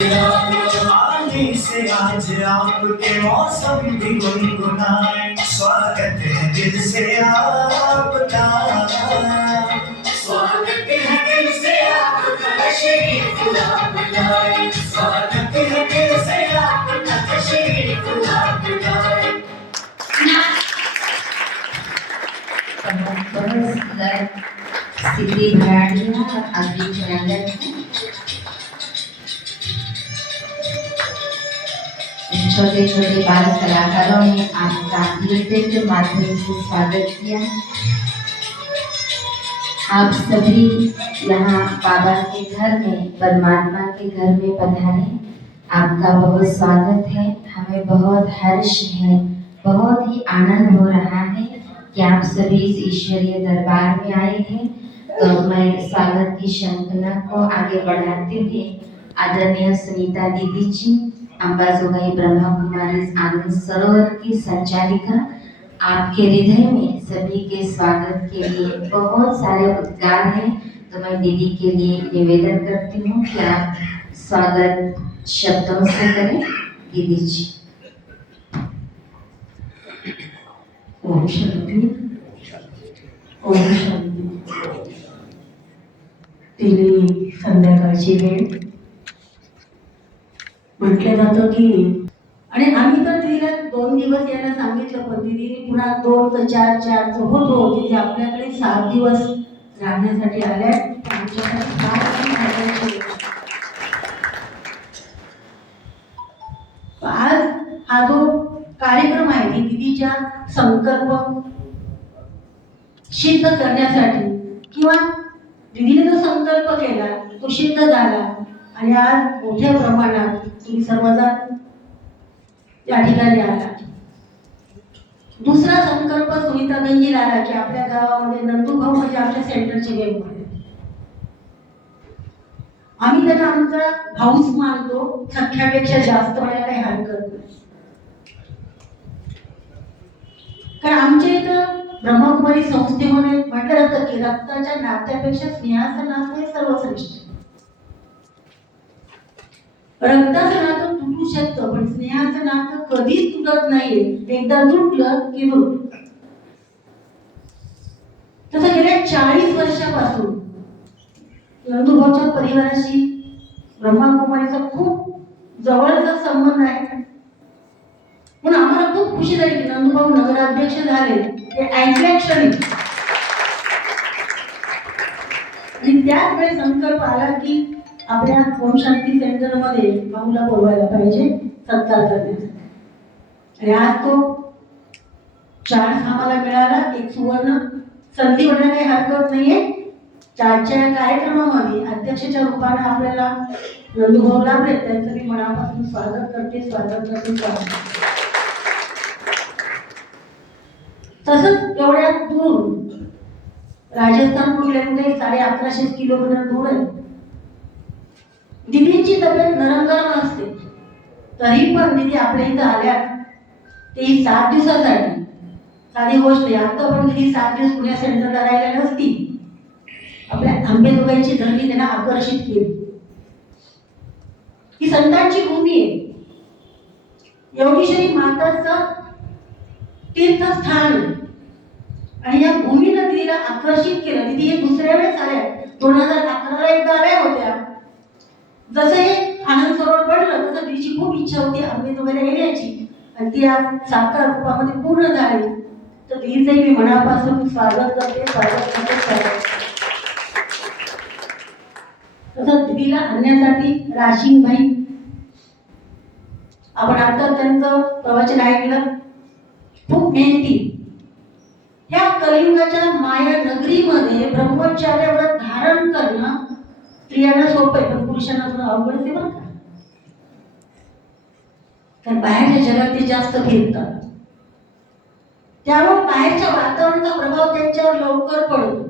आने से आज आपके मौसम भी गुनगुनाए, स्वागत है दिल से आपका, स्वागत है दिल से आपका, तशरीफ आप लाए, स्वागत है दिल से आपका, तशरीफ आप लाए। स्थिति भराड़िया अभी जंगल छोटे छोटे बाल कलाकारों ने आपका नृत्य के माध्यम से स्वागत किया। आप सभी यहाँ बाबा के घर में, परमात्मा के घर में पधारे। आपका बहुत स्वागत है। हमें बहुत हर्ष है, बहुत ही आनंद हो रहा है कि आप सभी इस ईश्वरीय दरबार में आए हैं। तो मैं स्वागत की शंखना को आगे बढ़ाते हुए आदरणीय सुनीता दीदी जी, अंबाजोगाई ब्रह्मा कुमारी आनंद सरोवर की संचालिका, आपके हृदय में सभी के स्वागत के लिए बहुत सारे उद्गार हैं। तो मैं दीदी के लिए निवेदन करती हूँ कि आप स्वागत शब्दों से करें। दीदी जी। ओम शांति, ओम शांति। तिली संध्याकाळची वेळ म्हटलं जातं की, आणि आम्ही तर तिला 2 दिवस यायला सांगितलं, पण तिने पुन्हा 2 तर 4 होतो. तिथे आपल्याकडे 7 दिवस राहण्यासाठी आल्या. आमच्याकडे आज हा जो कार्यक्रम आहे की दीदीच्या संकल्प सिद्ध करण्यासाठी, किंवा दीदीने जो संकल्प केला तो सिद्ध झाला आणि आज मोठ्या प्रमाणात तुम्ही सर्वजण या ठिकाणी आला. दुसरा संकल्प सुनीता गंजीर आला की आपल्या गावामध्ये नंदूभाऊ म्हणजे आमच्या सेंटरचे मेंबर आहेत. आम्ही त्यांना आमचा भाऊच मानतो, सख्यापेक्षा जास्त म्हणायला काही हरकत नाही. कारण आमच्या इथं ब्रह्मकुमारी संस्थेमध्ये म्हटलं जातं की रक्ताच्या नात्यापेक्षा स्नेहाचं नातं हे सर्वश्रेष्ठ. रक्ताचं नातं तुटू शकतं, पण स्नेहाचं नातं कधीच तुटत नाहीये. एकदा तुटलं की तुटलं. तसं गेल्या 40 वर्षापासून नंदूभाऊच्या परिवाराशी ब्रह्मकुमारीचा खूप जवळचा संबंध आहे. म्हणून आम्हाला खूप खुशी झाली की नंदूभाऊ नगराध्यक्ष झाले ते ऐकल्या क्षणी. आणि त्याच वेळी संकल्प आला की आपल्या ओम शांती सेंटर मध्ये भाऊला बोलवायला पाहिजे सत्कार करण्यासाठी. आणि आज तो चान्स आम्हाला मिळाला, एक सुवर्ण संधी म्हणायला काही हरकत नाहीये. चारच्या कार्यक्रमामध्ये अध्यक्षाच्या रूपाने आपल्याला नंदूभाऊ लाभले, त्यांचं मी मनापासून स्वागत करते. तसंच एवढ्या दूर राजस्थान कुठले 1150 किलोमीटर दूर आहे. दीदींची तब्येत नरंगार नसते, तरी पण दीदी आपल्या इथं आल्या ते 7 दिवसासाठी. साधी गोष्ट आहे, आता पण दीदी 7 दिवस पुण्या सेंटरला राहिल्या नसती. आपल्या अंबेजोगाईची धरणी त्यांना आकर्षित केली. ही संतांची भूमी आहे, एवढीशी माताचं तीर्थस्थान आहे. आणि या भूमीनं तिला आकर्षित केलं. दीदी हे दुसऱ्या वेळेस आल्या, 2011ला एकदा आल्या होत्या. जसं हे आनंद सरोवर पडलं तसं तिची खूप इच्छा होती अंबेजोगाईला येण्याची, आणि ती आज साकार रूपामध्ये पूर्ण झाली. तर तिचंही मी मनापासून स्वागत करते. तसं दीदीला आणण्यासाठी राशिंगभाई, आपण आता त्यांचं प्रवचन ऐकलं, खूप मेहनती. या कलियुगाच्या माया नगरीमध्ये ब्रह्मचर्य व्रत धारण करणं स्त्रियांना सोपं आहे, पण पुरुषांना थोडं अवघड आहे बरं का. कारण बाहेरच्या जगात ते जास्त फिरतात, त्यामुळे बाहेरच्या वातावरणाचा प्रभाव त्यांच्यावर लवकर पडतो.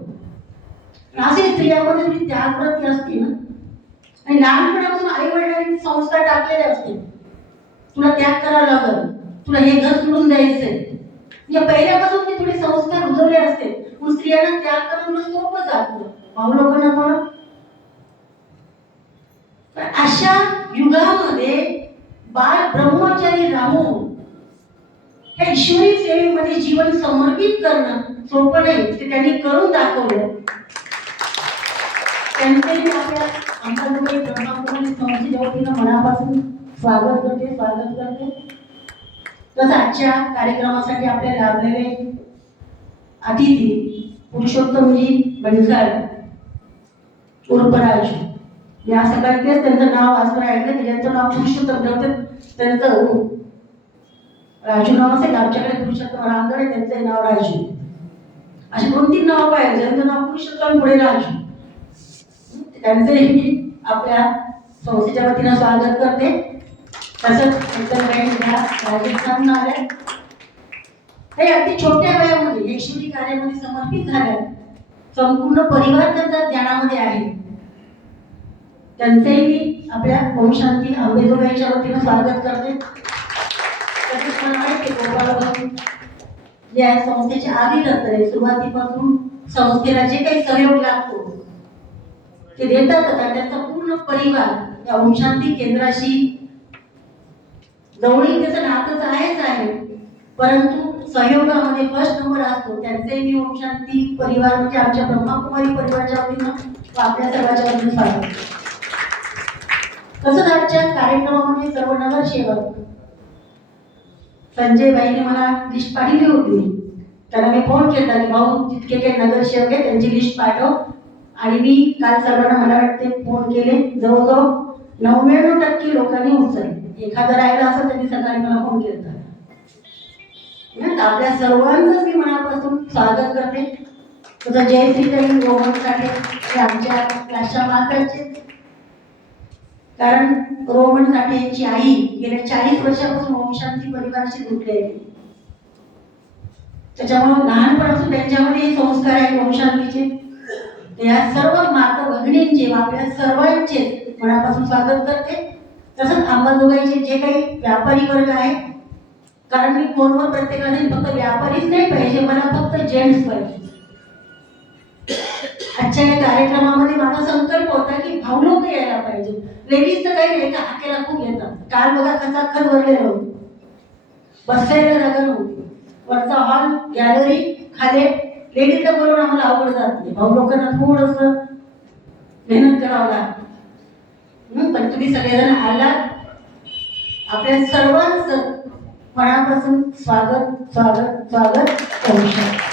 असे स्त्रियांमध्ये त्यागव्रती असते ना, आणि लहानपणापासून आई वडिलांनी संस्कार टाकलेले असते, तुला त्याग करावा लागल, तुला हे घर सोडून द्यायचंय. या पहिल्यापासून ते थोडे संस्कार रुजवले असते, मग स्त्रियांना त्याग करणं सोपं जातं. भाऊ लोकांना पण पण अशा युगामध्ये बाल ब्रह्मचारी राहून ह्या ईश्वरी सेवेमध्ये जीवन समर्पित करणं सोपं नाही, ते त्यांनी करून दाखवलं. त्यांचे आपल्या अंबाजोगाई ब्रह्मकुमारी संस्थेच्या वतीनं मनापासून स्वागत करते. तसं आजच्या कार्यक्रमासाठी आपल्याला लाभलेले अतिथी पुरुषोत्तमजी बनकर उर्फ राजू. मी आज सकाळी तेच त्यांचं नाव वाचून ऐकलं की ज्यांचं नाव पुरुषोत्तम ठेवतं त्यांचं राजू नाव असेल. आमच्याकडे पुरुषोत्तम रामगड आहे, त्यांचं नाव राजू. अशी 2-3 नाव पाहिजे, ज्यांचं नाव पुरुषोत्तम पुढे राजू. त्यांचंही मी आपल्या संस्थेच्या वतीनं स्वागत करते. तसंच राजस्थान आल्या, हे अगदी छोट्या वयामध्ये ईश्वरी कार्यामध्ये समर्पित झाल्या. संपूर्ण परिवार त्यांचा ध्यानामध्ये आहे. त्यांचेही मी आपल्या ओम शांती अंबेजोगाईच्या वतीनं स्वागत करते. तसेच मला माहिती गोपाळ या संस्थेच्या आधी नंतर सुरुवातीपासून संस्थेला जे काही सहयोग लागतो ते देतातच. त्यांचा पूर्ण परिवार या ओम शांती केंद्राशी जवळीकतेचं नातंच आहे, परंतु सहयोगामध्ये फर्स्ट नंबर असतो. त्यांचे मी ओम शांती परिवार म्हणजे आमच्या ब्रह्मकुमारी परिवाराच्या वतीनं आपल्या सर्वांच्या वतीनं स्वागत. तसंच आजच्या कार्यक्रमामध्ये सर्व नगरसेवक संजय भाईने मला लिस्ट पाठवली होती. त्यांना मी फोन केला की भाऊ जितके काही नगरसेवक आहेत त्यांची लिस्ट पाठव. आणि मी काल सर्वांना मला वाटते फोन केले, जवळजवळ 99% लोकांनी उचलले. एखादा राहिला असं त्यांनी सकाळी मला फोन केला. आपल्या सर्वांचंच मी मनापासून स्वागत करते. तुझं जयश्रीताई रोहन साठे आमच्या क्लासच्या माताचे, कारण रोहन साठे यांची आई गेल्या 40 वर्षापासून ओम शांती परिवाराशी जुळली आहे. त्याच्यामुळे लहानपणापासून त्यांच्यामध्ये हे संस्कार आहेत ओम शांतीचे. या सर्व माता भगिनींचे आपल्या सर्वांचे मनापासून स्वागत करते. तसंच अंबाजोगाईचे जे काही व्यापारी वर्ग आहे, कारण मी फोनवर प्रत्येकाने फक्त व्यापारीच नाही पाहिजे, मला फक्त जेंट्स पाहिजे. आजच्या या कार्यक्रमामध्ये माझा संकल्प होता की भाऊ लोक यायला पाहिजे. लेडीज तर काही नाही, हाकेला खूप येतात. काल बघा खचाखच भरलेलं होतं, बसायला जागा नव्हती. वरचा हॉल गॅलरी खाली लेडीजला बोलून आम्हाला अवघड जात नाही. भाऊ लोकांना थोडंसं मेहनत करावं लागतं. पण तुम्ही सगळेजण आलात, आपल्या सर्वांचं मनापासून स्वागत स्वागत स्वागत करू शकतो.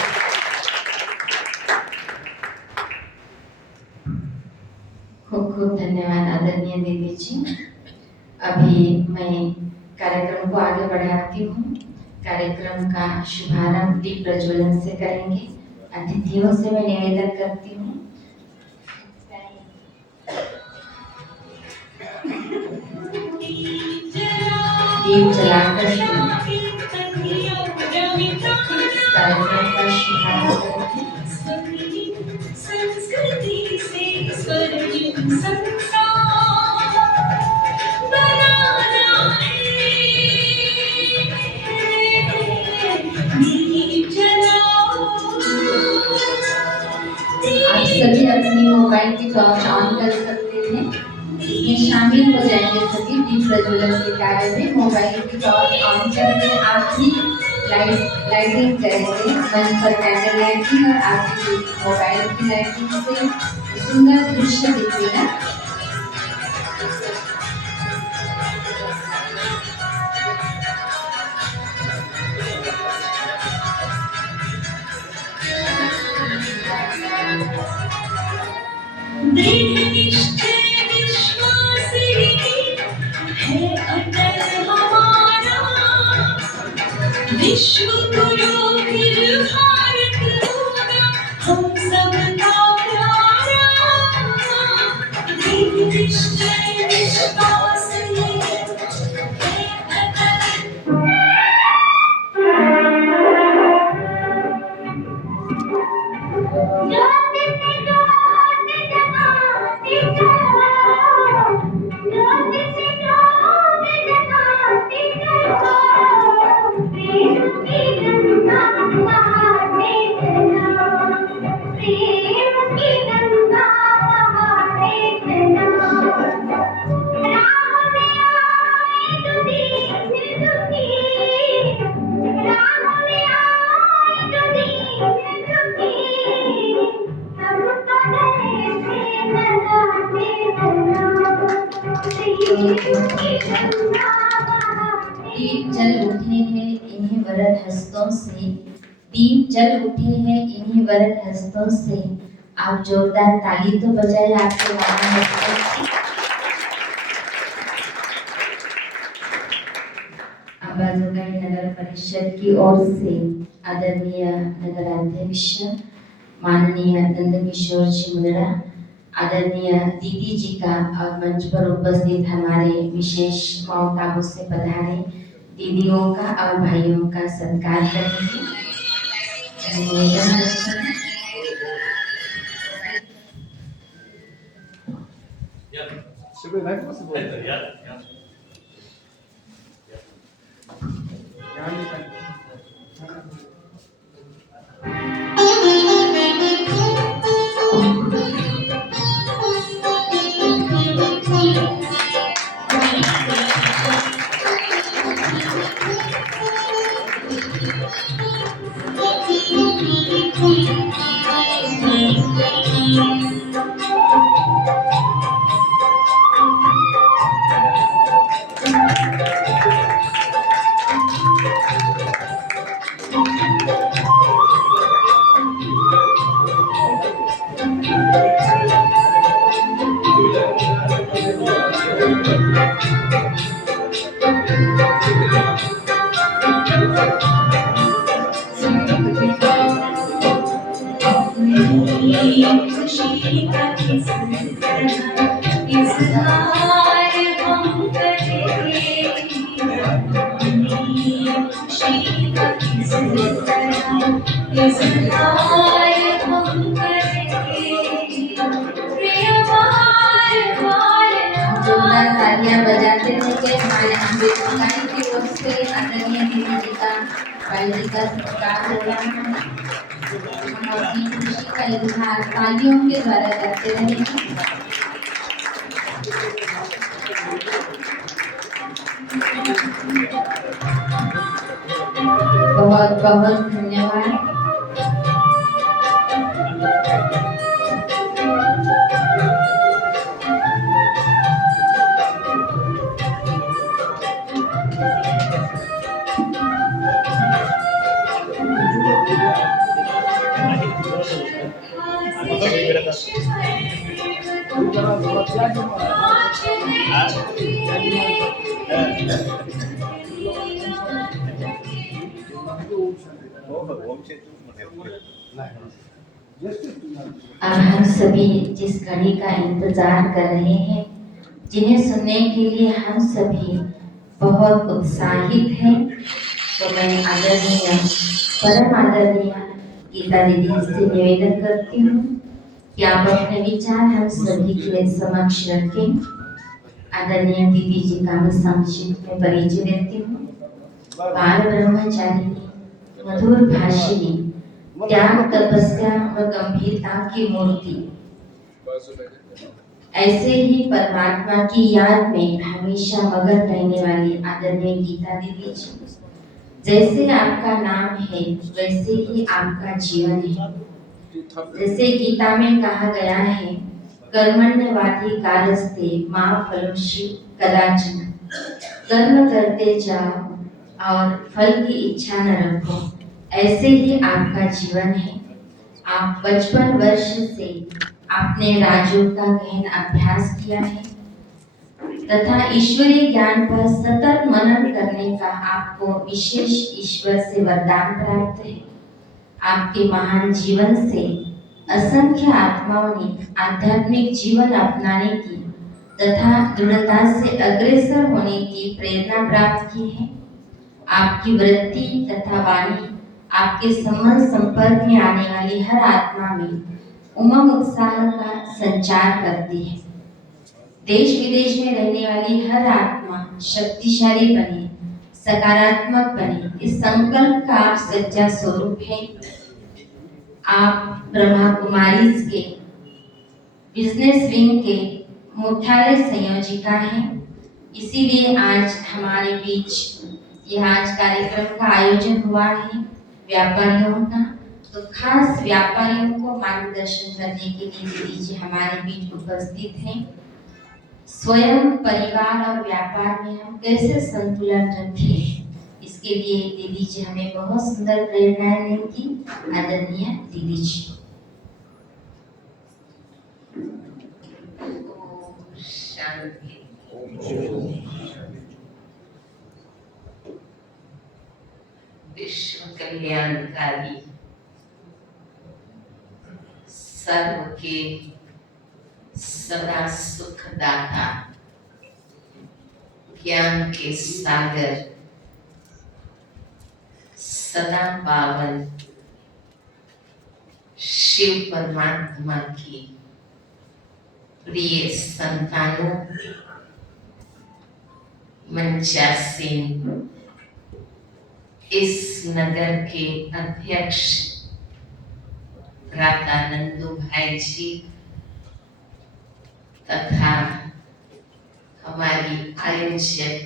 खूब खूब धन्यवाद आदरणीय दीदी जी। अभी मैं कार्यक्रम को आगे बढ़ाती हूँ। कार्यक्रम का शुभारंभ दीप प्रज्वलन से करेंगे। अतिथियों से मैं निवेदन करती हूँ दीप जलाकर कार्यक्रम का शुभारंभ करेंगे। संस्कृति से स्वर्णिम संसार बनाना है। दीप जलाओ। आप सभी अपनी मोबाइल की टॉर्च ऑन कर सकते हैं। इसमें शामिल हो जाएंगे सभी दीप प्रज्वलन के कार्य में। मोबाइल की टॉर्च ऑन करके आप ही लाइटिंग करेंगे। मंच पर कैंडल लाइटिंग और आपकी मोबाइल की लाइटिंग से सुंदर दृश्य दिखेगा। दृढ़ निश्चय विश्वास है अटल हमारा। विश्व गुरु फिर भारत होगा हम सबका प्यारा। दृढ़ निश्चय विश्वास है अटल। दीप जल उठे हैं इन्हीं वरद हस्तों से, दीप जल उठे हैं इन्हीं वरद हस्तों से। आप जोरदार ताली तो बजाइए आपके वहां हस्तों से। आबाजोगाई नगर परिषद की ओर से आदरणीय नगराध्यक्ष माननीय नंदकिशोर जी मुंदड़ा, आदरणीय दीदी जी का और मंच पर उपस्थित हमारे विशेष माउंट आबू से पधारे दीदियों का और भाइयों का सत्कार करेंगे। जोरदार तालियां बजाते थे हमारे अम्बेडकर की ओर से आदरणीय दीदी जी का भाई जी का सत्कार हो रहा है। हम अपनी खुशी का इजहार तालियों के द्वारा करते रहेंगे। बहुत बहुत धन्यवाद। अब हम सभी जिस घड़ी का इंतजार कर रहे हैं, जिन्हें सुनने के लिए हम सभी बहुत उत्साहित हैं, तो मैं आदरणीय परम आदरणीय गीता दीदी से निवेदन करती हूँ कि आप अपने विचार हम सभी के समक्ष रखें। आदरणीय दीदी जी का मैं संक्षिप्त में परिचय देती हूँ। बाल ब्रह्मचारिणी, मधुर भाषिणी, त्याग तपस्या व गंभीरता की मूर्ति, ऐसे ही परमात्मा की याद में हमेशा मगन रहने वाली आदरणीय गीता दीदी जी। जैसे आपका नाम है वैसे ही आपका जीवन है। जैसे गीता में कहा गया है, कर्मण्यवाधिकारस्ते मा फलेषु कदाचन, कर्म करते जाओ और फल की इच्छा न रखो। ऐसे ही आपका जीवन है। आप 55 वर्ष से आपने राजयोग का गहन अभ्यास किया है तथा ईश्वरीय ज्ञान पर सतत मनन करने का आपको विशेष ईश्वर से वरदान प्राप्त है। आपके महान जीवन से असंख्य आत्माओं ने आध्यात्मिक जीवन अपनाने की तथा दृढ़ता से अग्रसर होने की प्रेरणा प्राप्त की है। आपकी वृत्ति तथा वाणी आपके संबंध संपर्क में आने वाली हर आत्मा में उमंग उत्साह का संचार करती है। देश विदेश में रहने वाली हर आत्मा शक्तिशाली बने, सकारात्मक बने, इस संकल्प का आप सच्चा स्वरूप है। आप ब्रह्मा कुमारी के बिजनेस विंग के मुख्यालय संयोजिका हैं। इसीलिए आज हमारे बीच यह आज कार्यक्रम का आयोजन हुआ है व्यापारियों का। तो खास व्यापारियों को मार्गदर्शन करने के लिए दीदी जी हमारे बीच उपस्थित हैं। स्वयं, परिवार और व्यापार में हम कैसे संतुलन रखें, इसके लिए दीदी जी हमें बहुत सुंदर प्रेरणाएं देती। आदरणीय दीदी जी। शांति। विश्व कल्याणकारी, सर्व के सदा सुखदाता, ज्ञान के सागर, सदा पावन शिव परमात्मा की प्रिय संतानों, मंचासीन इस नगर के अध्यक्ष भ्राता नंदू भाई जी तथा हमारी आयोजक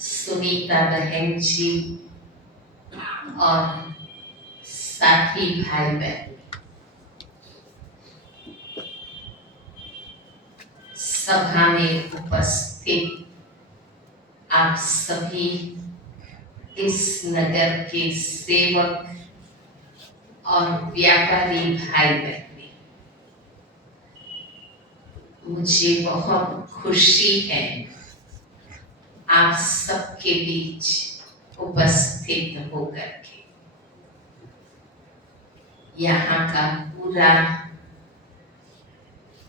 सुनीता बहन जी और साथी भाई बहन, सभा में उपस्थित आप सभी इस नगर के सेवक और व्यापारी भाई बहन, मुझे बहुत खुशी है आप सबके बीच उपस्थित होकर के। यहाँ का पूरा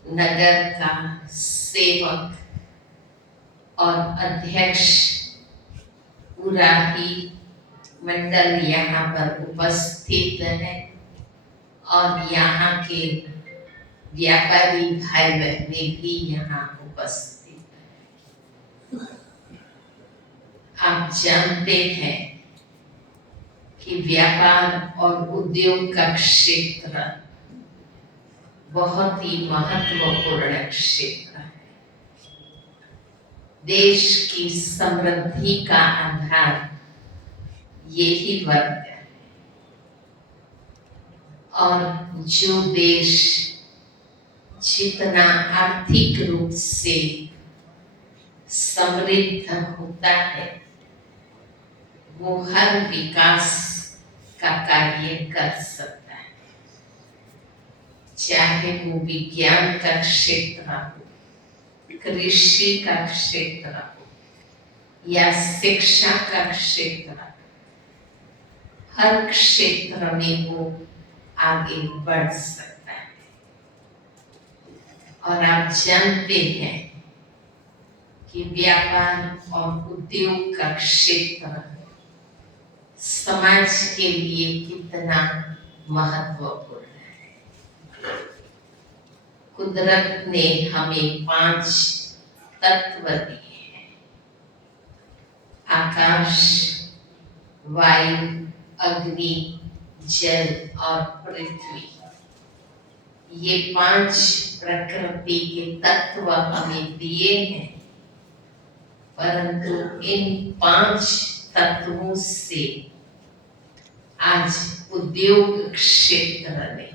नगर का सेवक और अध्यक्ष पूरा ही मंडल यहाँ पर उपस्थित है और यहाँ के व्यापारी भाई बहने भी यहाँ उपस्थित हैं। आप जानते हैं कि व्यापार और उद्योग का क्षेत्र बहुत ही महत्वपूर्ण क्षेत्र है। देश की समृद्धि का आधार यही वर्ग है और जो देश जितना आर्थिक रूप से समृद्ध होता है वो हर विकास का कार्य कर सकता है, चाहे वो विज्ञान का क्षेत्र हो, कृषि का क्षेत्र हो या शिक्षा का क्षेत्र, हर क्षेत्र में वो आगे बढ़ सकता है। और आप जानते हैं कि व्यापार और उद्योग का क्षेत्र समाज के लिए कितना महत्वपूर्ण है। कुदरत ने हमें 5 तत्व दिए हैं, आकाश, वायु, अग्नि, जल और पृथ्वी। ये 5 प्रकृति के तत्व हमें दिए हैं, परंतु इन 5 तत्वों से आज उद्योग क्षेत्र ने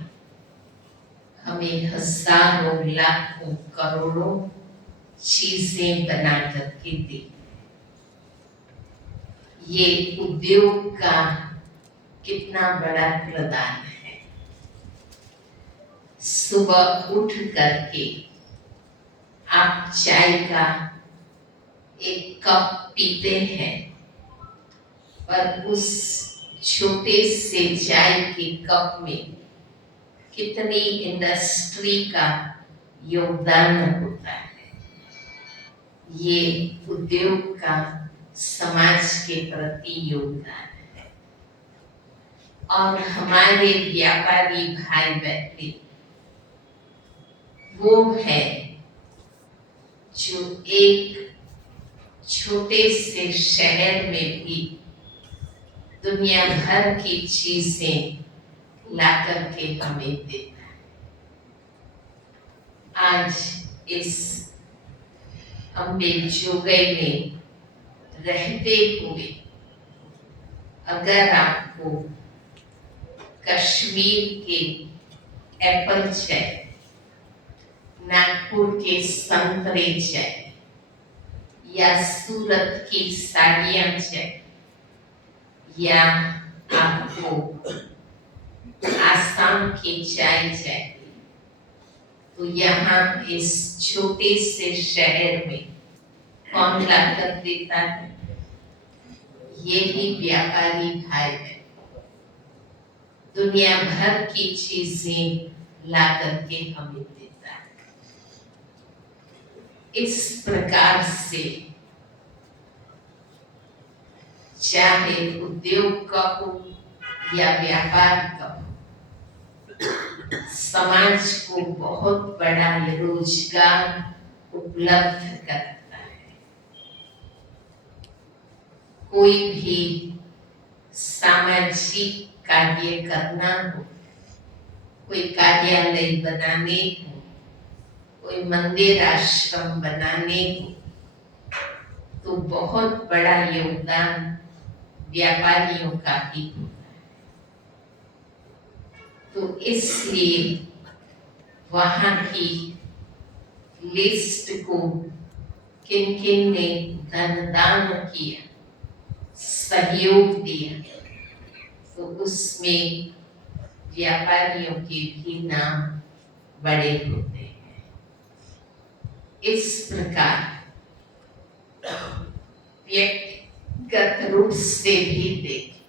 हमें हजारों लाखों करोड़ों चीजें बना करके दी। ये उद्योग का कितना बड़ा प्रदान है। सुबह उठ करके आप चाय का एक कप पीते हैं, पर उस छोटे से चाय के कप में कितनी इंडस्ट्री का योगदान होता है। ये उद्योग का समाज के प्रति योगदान है। और हमारे व्यापारी भाई बहन वो है जो एक छोटे से शहर में भी दुनिया भर की चीजें ला करके हमें देता है। आज इस अम्बेजोगाई में रहते हुए अगर आपको कश्मीर के एप्पल चाय नागपुर के संतरे है या सूरत की साड़ियां है या आपको आसाम की चाय है, तो यहाँ इस छोटे से शहर में कौन लाकर देता है? यही व्यापारी भाई है। दुनिया भर की चीजें ला करके हमें देता है। इस प्रकार से चाहे उद्योग का हो या व्यापार का हो, समाज को बहुत बड़ा रोजगार उपलब्ध करता है। कोई भी सामाजिक कार्य करना हो, कोई कार्यालय बनाने हो, कोई मंदिर आश्रम बनाने हो, तो बहुत बड़ा योगदान व्यापारियों का ही होता है। तो इसलिए वहां की लिस्ट को किन किन ने धनदान किया, सहयोग दिया, तो उसमें व्यापारियों के भी नाम बड़े होते हैं। इस प्रकार व्यक्तिगत रूप से भी देखें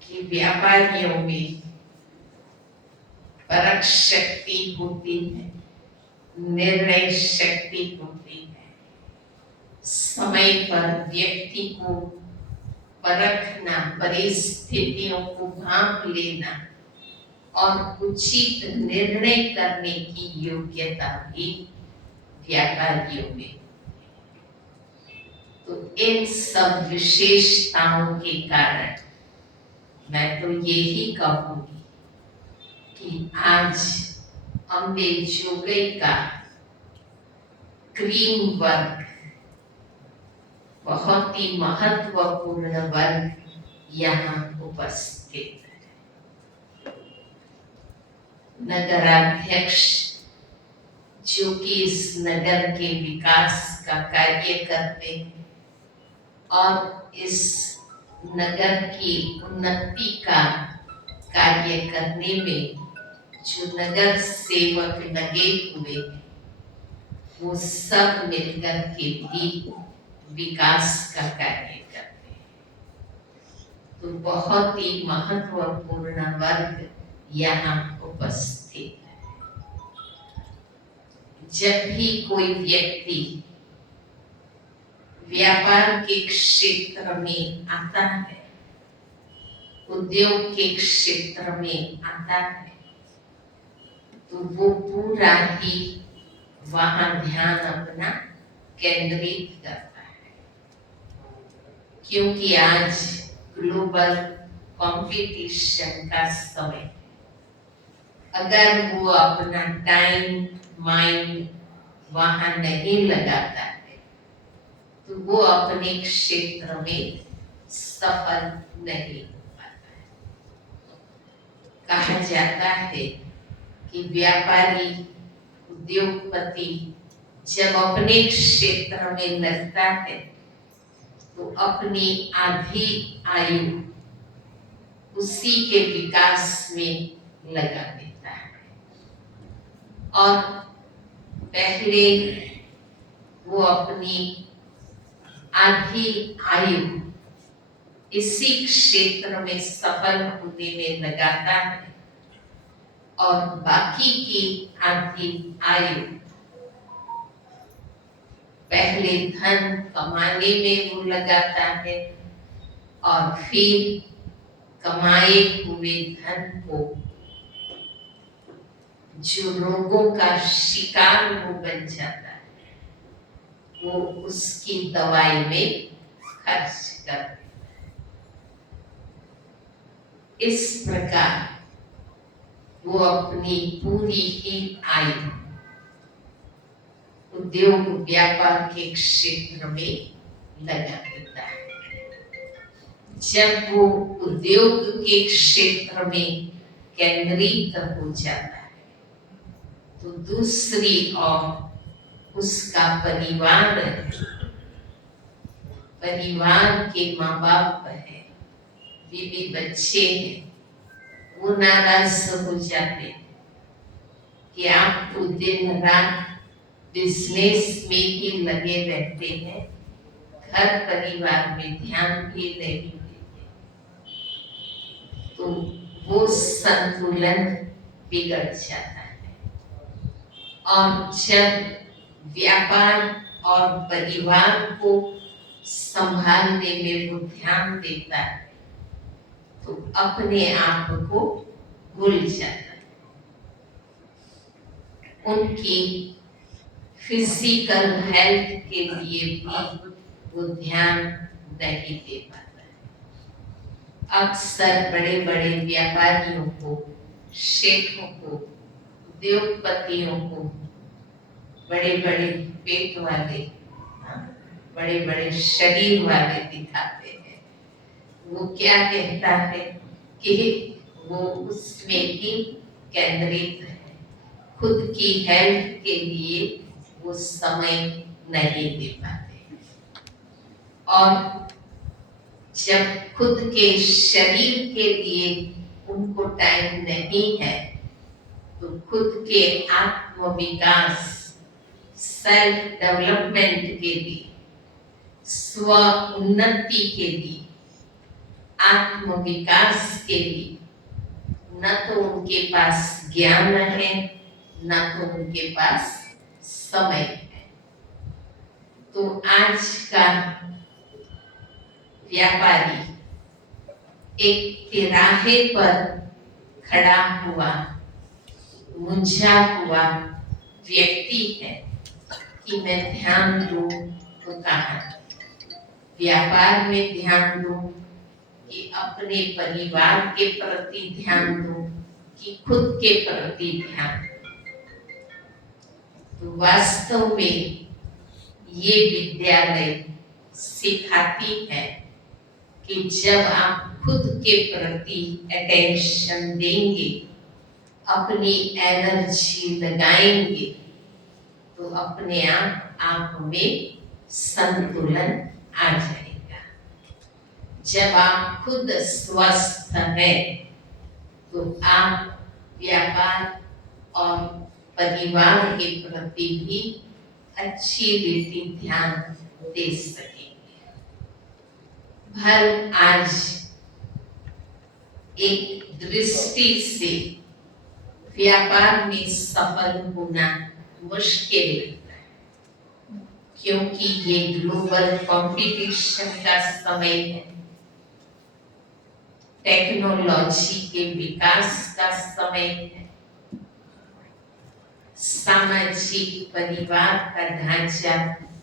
कि व्यापारियों में परख शक्ति होती है, निर्णय शक्ति होती है, समय पर व्यक्ति को परखना, परिस्थितियों को भांप लेना और उचित निर्णय करने की योग्यता भी व्यापारियों में। तो इन सब विशेषताओं के कारण मैं तो यही कहूंगी कि आज अम्बे जोगई का क्रीम वर्ग बहुत ही महत्वपूर्ण वर्ग यहाँ उपस्थित है। नगराध्यक्ष जो कि इस नगर के विकास का कार्य करते हैं और इस नगर की उन्नति का कार्य करने में जो नगर सेवक लगे हुए हैं, वो सब मिलकर के भी विकास का कार्य करते हैं। तो बहुत ही महत्वपूर्ण वर्ग यहाँ उपस्थित है। जब भी कोई व्यक्ति व्यापार के क्षेत्र में आता है, उद्योग के क्षेत्र में आता है, तो वो पूरा ही वहां ध्यान अपना केंद्रित करता है, क्योंकि आज ग्लोबल कंपटीशन का समय। अगर वो अपना टाइम माइंड वहां नहीं लगाता है, तो वो अपने क्षेत्र में सफल नहीं हो पाता है। कहा जाता है कि व्यापारी, उद्योगपति जब अपने क्षेत्र में लगता है तो अपनी आधी आयु उसी के विकास में लगा देता है और पहले वो अपनी आधी आयु इसी क्षेत्र में सफल होने में लगाता है और बाकी की आधी आयु पहले धन कमाने में वो लगाता है और फिर कमाए हुए धन को जो रोगों का शिकार वो बन जाता है, वो उसकी दवाई में खर्च कर देता है। इस प्रकार वो अपनी पूरी ही आयु उद्योग व्यापार के क्षेत्र में लगा देता है। जब वो उद्योग के क्षेत्र में केंद्रित हो जाता है, तो दूसरी ओर उसका परिवार है, परिवार के माँ बाप है, बीवी बच्चे हैं, वो नाराज हो जाते हैं कि आप तो दिन रात बिजनेस में ही लगे रहते हैं, घर परिवार में ध्यान भी नहीं देते, तो वो संतुलन बिगड़ जाता है। और जब व्यापार और परिवार को संभालने में वो ध्यान देता है तो अपने आप को भूल जाता है, उनकी फिजिकल हेल्थ के लिए भी वो ध्यान नहीं दे पाता है। अक्सर बड़े बड़े व्यापारियों को, शेखों को, उद्योगपतियों को, बड़े बड़े पेट वाले, बड़े बड़े शरीर वाले दिखाते हैं। वो क्या कहता है कि वो उसमें ही केंद्रित है, खुद की हेल्थ के लिए वो समय नहीं दे पाते। और जब खुद के शरीर के लिए उनको टाइम नहीं है तो खुद के आत्मविकास, सेल्फ डेवलपमेंट के लिए, स्व उन्नति के लिए, आत्मविकास के लिए न तो उनके पास ज्ञान है, न तो उनके पास समय है। तो आज का व्यापारी एक तिराहे पर खड़ा हुआ, मुंझा हुआ व्यक्ति है कि मैं ध्यान दूं तो कहाँ, व्यापार में ध्यान दूं कि अपने परिवार के प्रति ध्यान दूं कि खुद के प्रति ध्यान। तो वास्तव में ये विद्यालय सिखाती है कि जब आप खुद के प्रति अटेंशन देंगे, अपनी एनर्जी लगाएंगे, तो अपने आप में संतुलन आ जाएगा। जब आप खुद स्वस्थ हैं तो आप व्यापार और परिवार के प्रति भी अच्छी रीति ध्यान दे सकेंगे। भर आज एक दृष्टि से व्यापार में सफल होना मुश्किल लगता है, क्योंकि ये ग्लोबल कंपटीशन का समय है, टेक्नोलॉजी के विकास का समय है, सामाजिक परिवार का ढांचा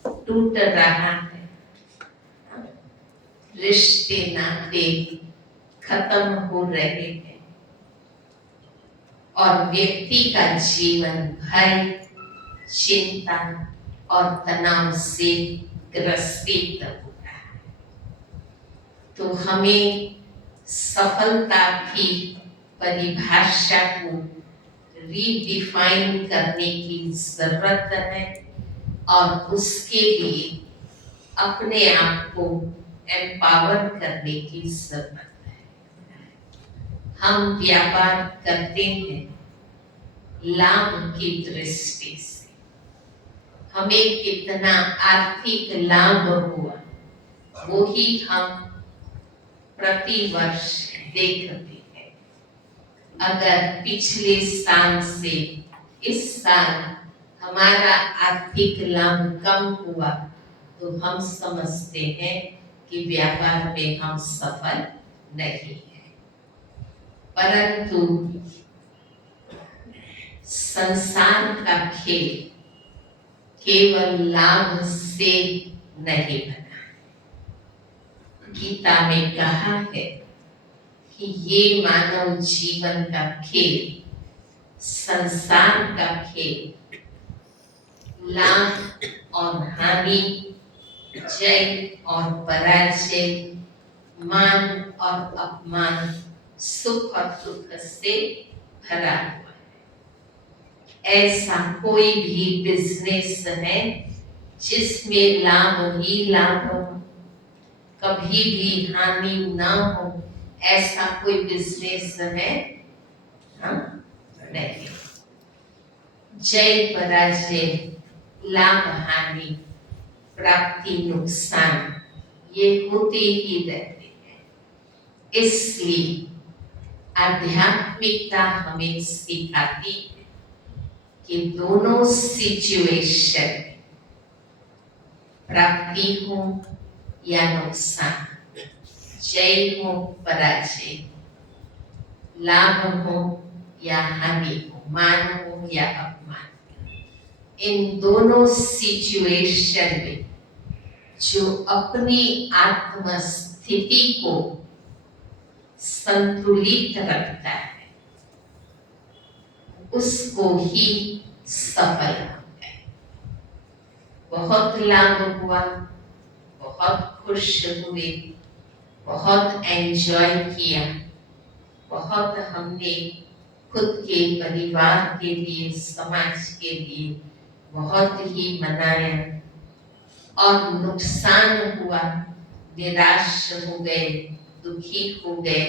टूट रहा है, रिश्ते नाते खत्म हो रहे हैं और व्यक्ति का जीवन भय, चिंता और तनाव से ग्रसित हो रहा है। तो हमें सफलता की परिभाषा को रीडिफाइन करने की जरूरत है और उसके लिए अपने आप को एम्पावर करने की जरूरत है। हम व्यापार करते हैं लाभ की दृष्टि से, हमें कितना आर्थिक लाभ हुआ वो ही हम प्रति वर्ष देखते हैं। अगर पिछले साल से इस साल हमारा आर्थिक लाभ कम हुआ तो हम समझते हैं कि व्यापार में हम सफल नहीं हैं। परंतु संसार का खेल केवल लाभ से नहीं बना। गीता में कहा है कि ये मानव जीवन का खेल, संसार का खेल, लाभ और हानि, जय और पराजय, मान और अपमान, सुख और दुख से भरा हुआ है। ऐसा कोई भी बिजनेस है जिसमें लाभ ही लाभ हो, कभी भी हानि ना हो, ऐसा कोई बिजनेस है? हाँ? नहीं। जय पराजय, लाभ हानि, प्राप्ति नुकसान, ये होते ही रहते हैं। इसलिए आध्यात्मिकता हमें सिखाती है कि दोनों सिचुएशन, प्राप्ति हो या नुकसान, जय हो पराजय, लाभ हो या हानि हो, मान हो या अपमान, इन दोनों सिचुएशन में जो अपनी आत्मस्थिति को संतुलित रखता है उसको ही सफल होता है। बहुत लाभ हुआ, बहुत खुश हुए, बहुत एंजॉय किया, बहुत हमने खुद के परिवार के लिए, समाज के लिए बहुत ही मनाया, और नुकसान हुआ, निराश हो गए, दुखी हो गए,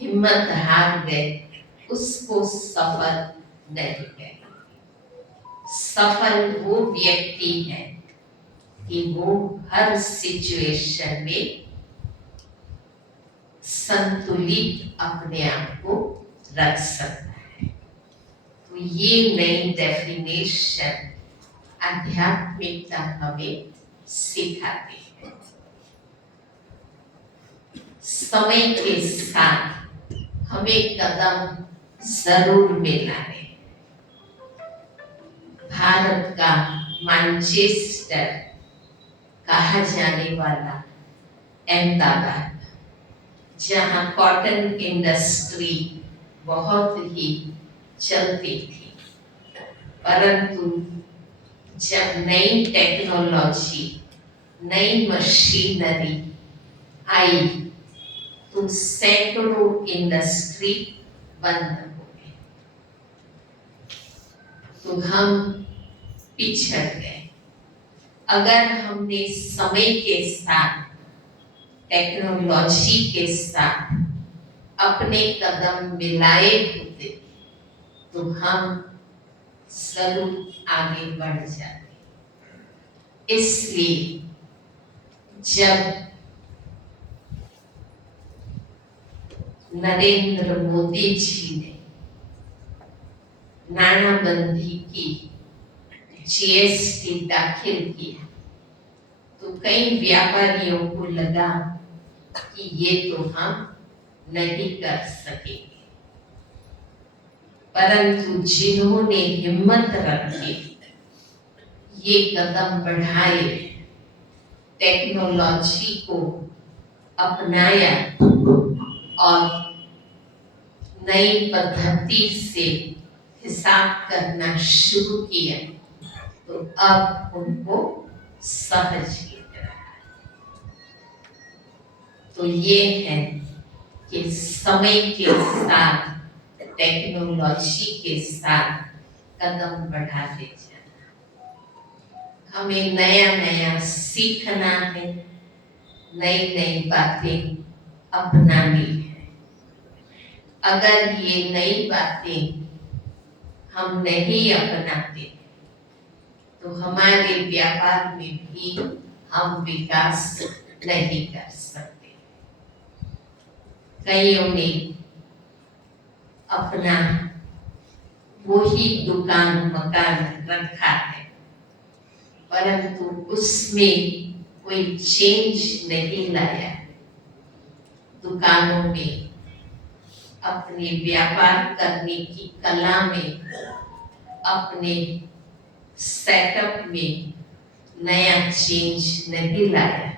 हिम्मत हार गए, उसको सफल नहीं है। सफल वो व्यक्ति है कि वो हर सिचुएशन में संतुलित अपने आप को रख सकता है। तो ये नई डेफिनेशन आध्यात्मिकता हमें सिखाती है। समय के साथ हमें कदम जरूर मिलाने। भारत का मैनचेस्टर कहा जाने वाला अहमदाबाद, जहाँ कॉटन इंडस्ट्री बहुत ही चलती थी, परंतु जब नई टेक्नोलॉजी, नई मशीनरी आई तो सैकड़ों इंडस्ट्री बंद हो गई, तो हम पिछड़ गए। अगर हमने समय के साथ, टेक्नोलॉजी के साथ अपने कदम मिलाए होते तो हम जरूर आगे बढ़ जाते। इसलिए जब नरेंद्र मोदी जी ने नाणाबंदी की, जीएसटी दाखिल किया, तो कई व्यापारियों को लगा कि ये तो हम नहीं कर सकेंगे, परंतु जिन्होंने हिम्मत रखी, ये कदम बढ़ाए, टेक्नोलॉजी को अपनाया और नई पद्धति से हिसाब करना शुरू किया, तो अब उनको सहज लग रहा है। तो ये है कि समय के साथ, टेक्नोलॉजी के साथ कदम बढ़ाते जाना। हमें नया नया सीखना है, नई नई बातें अपनानी है। अगर ये नई बातें हम नहीं अपनाते तो हमारे व्यापार में भी हम विकास नहीं कर सकते। कईयों ने अपना वही दुकान मकान रखा है, परंतु उसमें कोई चेंज नहीं लाया। दुकानों में, अपने व्यापार करने की कला में, अपने सेटअप में नया चेंज नहीं लाया।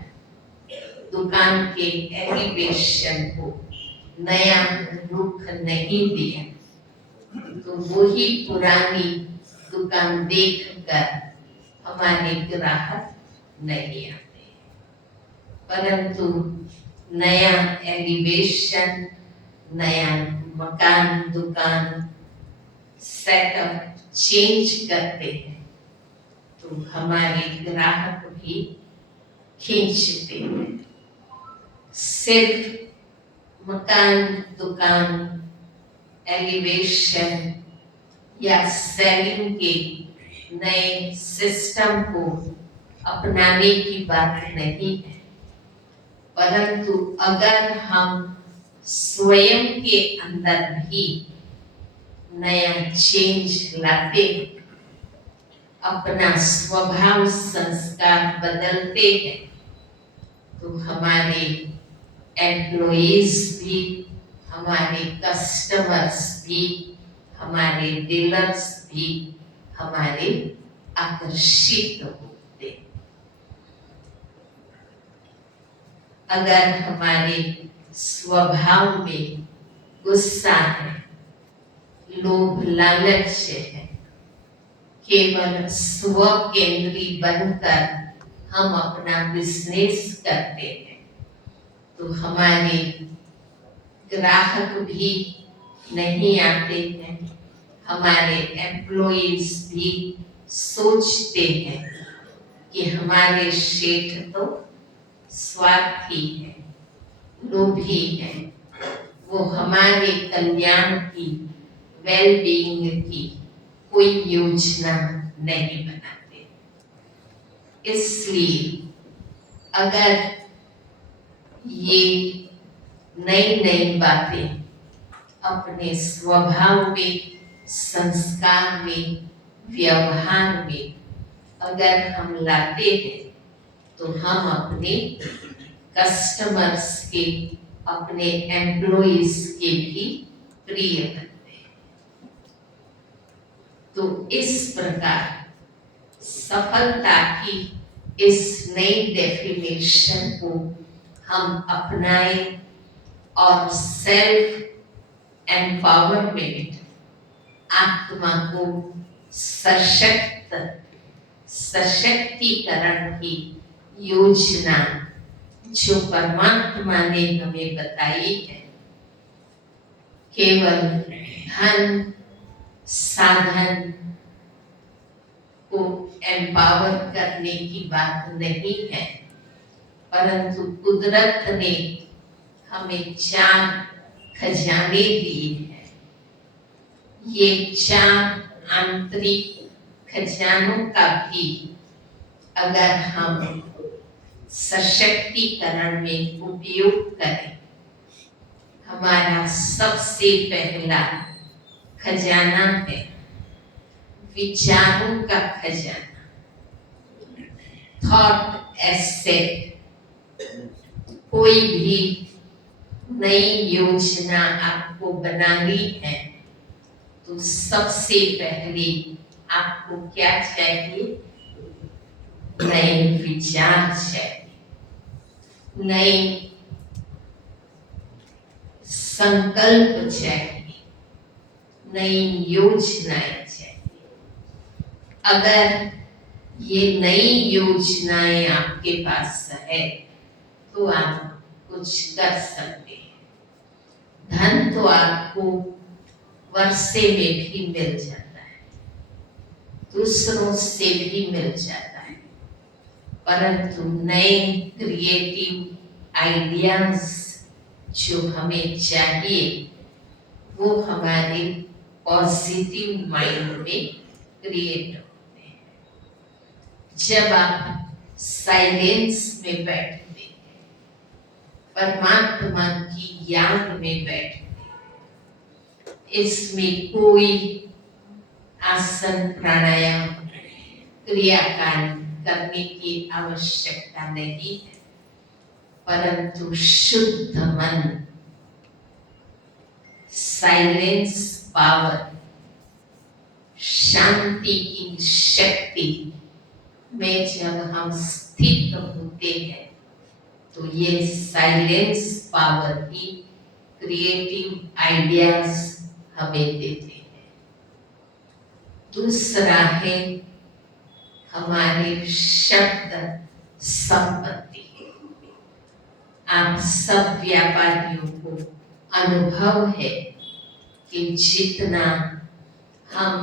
दुकान के एलिवेशन को नया रुख नहीं दिया, तो वही पुरानी दुकान देखकर हमारे ग्राहक नहीं आते। परंतु नया एलिवेशन, नया मकान, दुकान, सेटअप चेंज करते हैं तो हमारे ग्राहक भी खींचते हैं। सिर्फ मकान, दुकान, एलिवेशन या सेलिंग के नए सिस्टम को अपनाने की बात नहीं है, परंतु अगर हम स्वयं के अंदर भी नया चेंज लाते, अपना स्वभाव संस्कार बदलते हैं, तो हमारे एम्प्लॉइज भी, हमारे कस्टमर्स भी, हमारे डीलर्स भी हमारे आकर्षित होते। अगर हमारे स्वभाव में गुस्सा है, लोभ लालच है, केवल स्व केंद्री बनकर हम अपना बिजनेस करते हैं, तो हमारे ग्राहक भी नहीं आते हैं। हमारे एम्प्लॉइज भी सोचते हैं कि हमारे शेठ तो स्वार्थी है, लोभी है, वो हमारे कल्याण की, वेलबीइंग की कोई योजना नहीं बनाते। इसलिए अगर ये नई नई बातें अपने स्वभाव में, संस्कार में, व्यवहार में अगर हम लाते हैं तो हम अपने कस्टमर्स के, अपने एम्प्लॉइज के भी प्रिय बनते हैं। तो इस प्रकार सफलता की इस नई डेफिनेशन को हम अपनाएं और सेल्फ एम्पावरमेंट, आत्मा को सशक्तिकरण की योजना जो परमात्मा ने हमें बताई है, केवल धन साधन को एम्पावर करने की बात नहीं है, परंतु कुदरत ने हमें 4 खजाने दिए हैं। ये 4 आंतरिक खजानों का भी अगर हम सशक्तिकरण में उपयोग करें, हमारा सबसे पहला खजाना है विचारों का खजाना, थॉट एसेट। कोई भी नई योजना आपको बनानी है तो सबसे पहले आपको क्या चाहिए? नए विचार चाहिए, नए संकल्प चाहिए, नई योजनाएं चाहिए। अगर ये नई योजनाएं आपके पास है तो आप कुछ कर सकते हैं। धन तो आपको वर्षे में भी मिल जाता है, दूसरों से भी मिल जाता है, परंतु नए क्रिएटिव आइडियाज जो हमें चाहिए वो हमारे पॉजिटिव माइंड में क्रिएट होते हैं। जब आप साइलेंस में बैठते हैं, परमात्मा की याद में बैठते हैं, इसमें कोई आसन, प्राणायाम, क्रियाकांड करने की आवश्यकता नहीं है, परंतु शुद्ध मन, साइलेंस पावर, शांति की शक्ति में जब हम स्थित होते हैं तो ये साइलेंस पावर ही क्रिएटिव आइडियाज हमें देते हैं। दूसरा है हमारे शब्द संपत्ति। आप सब व्यापारियों को अनुभव है कि जितना हम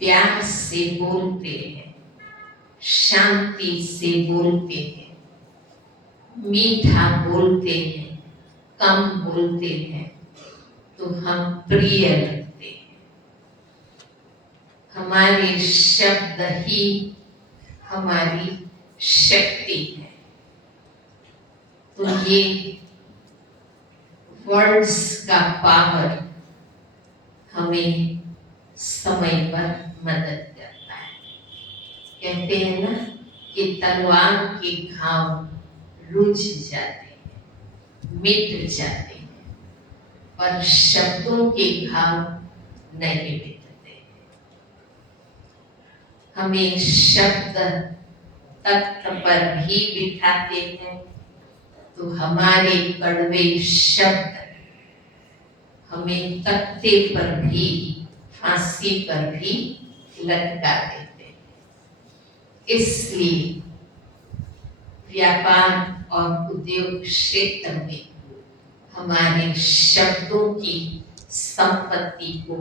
प्यार से बोलते हैं, शांति से बोलते हैं, मीठा बोलते हैं, कम बोलते हैं, तो हम प्रिय लगते हैं। हमारे शब्द ही हमारी शक्ति है। तो ये वर्ड्स का पावर हमें समय पर मदद करता है। कहते हैं ना कि तलवार के घाव रुझ जाते हैं, मिट जाते हैं, पर शब्दों के घाव नहीं मिटते। हमें शब्द तख्त पर भी बिठाते हैं तो हमारे कड़वे शब्द हमें तख्ते पर भी, फांसी पर भी लटका देते हैं। इसलिए व्यापार और उद्योग क्षेत्र में हमारे शब्दों की संपत्ति को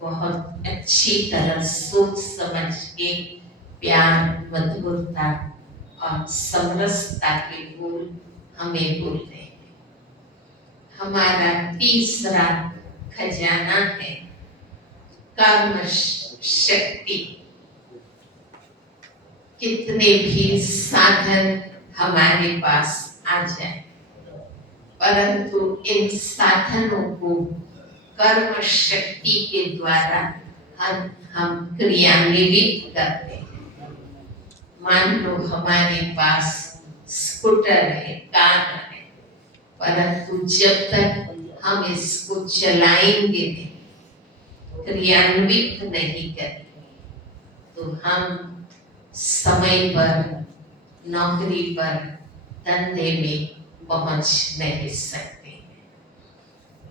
बहुत अच्छी तरह सोच समझ के प्यार, मधुरता और समरसता के बोल हमें बोलते हैं। हमारा तीसरा खजाना है कर्म शक्ति। कितने भी साधन हमारे पास आ जाए, परंतु इन साधनों को कर्म शक्ति के द्वारा हम क्रियान्वित करते हैं। मान लो हमारे पास स्कूटर है, कार है, परंतु जब तक हम इसको चलाएंगे नहीं, क्रियान्वित नहीं करेंगे, तो हम समय पर, नौकरी पर, धंधे में पहुंच नहीं सकते।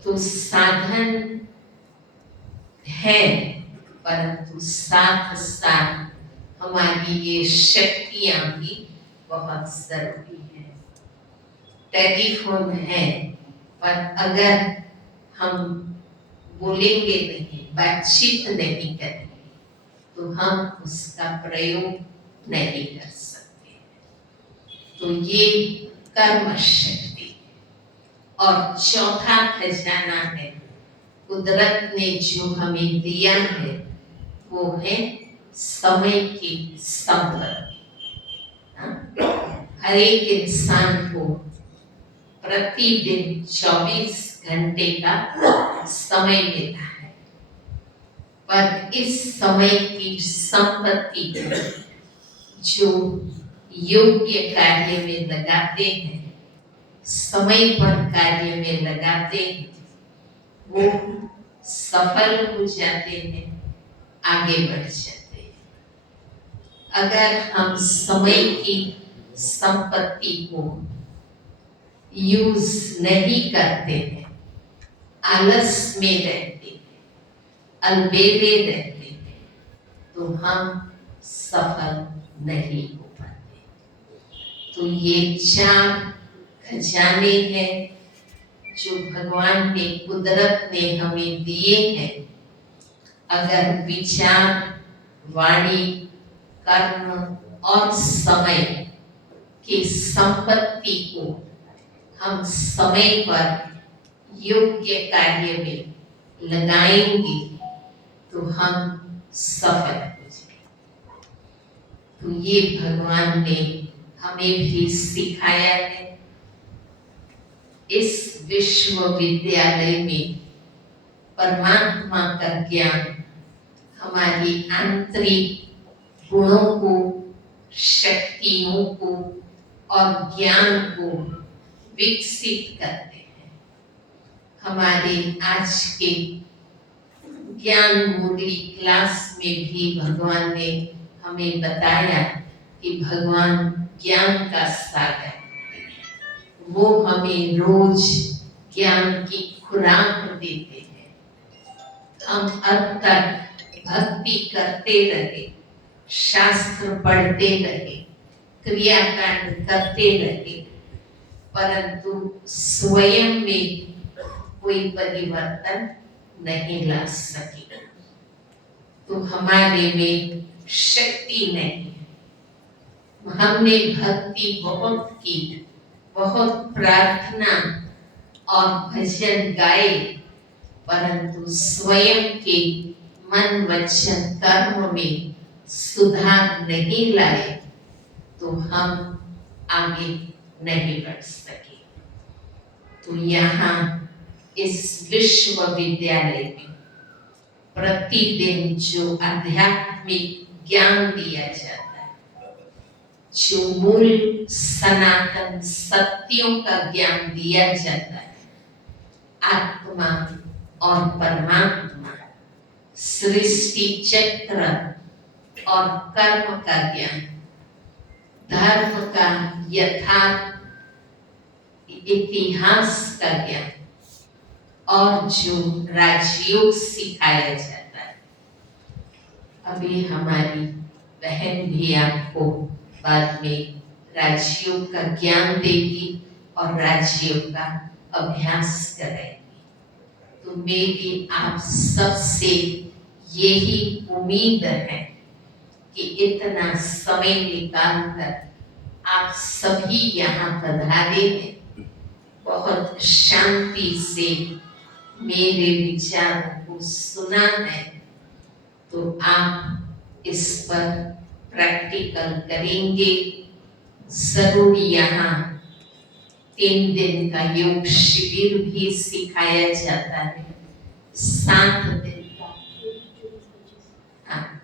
तो साधन है, परंतु साथ साथ हमारी ये शक्तियां भी बहुत जरूरी है। टेलीफोन है, पर अगर हम बोलेंगे नहीं, बातचीत नहीं करेंगे, तो हम उसका प्रयोग नहीं कर सकते। तो ये कर्म शक्ति। और चौथा खजाना है कुदरत ने जो हमें दिया है, वो है समय की संपत्ति। हर एक इंसान को प्रतिदिन 24 घंटे का समय मिलता है, पर इस समय की संपत्ति जो योग्य कार्य में लगाते हैं, समय पर कार्य में लगाते हैं, वो सफल हो जाते हैं, आगे बढ़ जाते हैं। अगर हम समय की संपत्ति को यूज नहीं करते हैं, आलस में रहते हैं, अलबेले रहते हैं, तो हम सफल नहीं हो पाते। तो ये 4 खजाने हैं जो भगवान ने, कुदरत ने हमें दिए हैं। अगर विचार, वाणी, कर्म और समय की संपत्ति को हम समय पर योग्य कार्य में लगाएंगे, तो हम सफल हो जाएंगे। तो ये भगवान ने हमें भी सिखाया है। इस विश्वविद्यालय में परमात्मा का ज्ञान हमारी आंतरिक गुणों को, शक्तियों को और ज्ञान को विकसित करते हैं। हमारे आज के ज्ञान मुरली क्लास में भी भगवान ने हमें बताया कि भगवान ज्ञान का सागर, वो हमें रोज ज्ञान की खुराक देते हैं। हम अब तक भक्ति करते रहे, शास्त्र पढ़ते रहे, क्रियाकांड करते रहे, परंतु स्वयं में कोई परिवर्तन नहीं ला सके। तो हमारे में शक्ति नहीं है। हमने भक्ति बहुत की, बहुत प्रार्थना और भजन गाए, परंतु स्वयं के मन वचन कर्म में सुधार नहीं लाए तो हम आगे नहीं बढ़ सके। तो यहाँ इस विश्वविद्यालय में प्रतिदिन जो आध्यात्मिक ज्ञान दिया जाता है, जो मूल सनातन सत्यों का ज्ञान दिया जाता है, आत्मा और परमात्मा, सृष्टि चक्र और कर्म का ज्ञान, धर्म का यथार्थ इतिहास का ज्ञान और जो राजयोग सिखाया जाता है। अभी हमारी बहन भी आपको बाद में राजयोग का ज्ञान देगी और राजयोग का अभ्यास कराएगी। तो मेरी आप सबसे यही उम्मीद है कि इतना समय निकालकर आप सभी यहाँ पधारे हैं, बहुत शांति से मेरे विचारों को सुना है, तो आप इस पर प्रैक्टिकल करेंगे जरूर। यहाँ 3 दिन का योग शिविर भी सिखाया जाता है, 7 दिन का,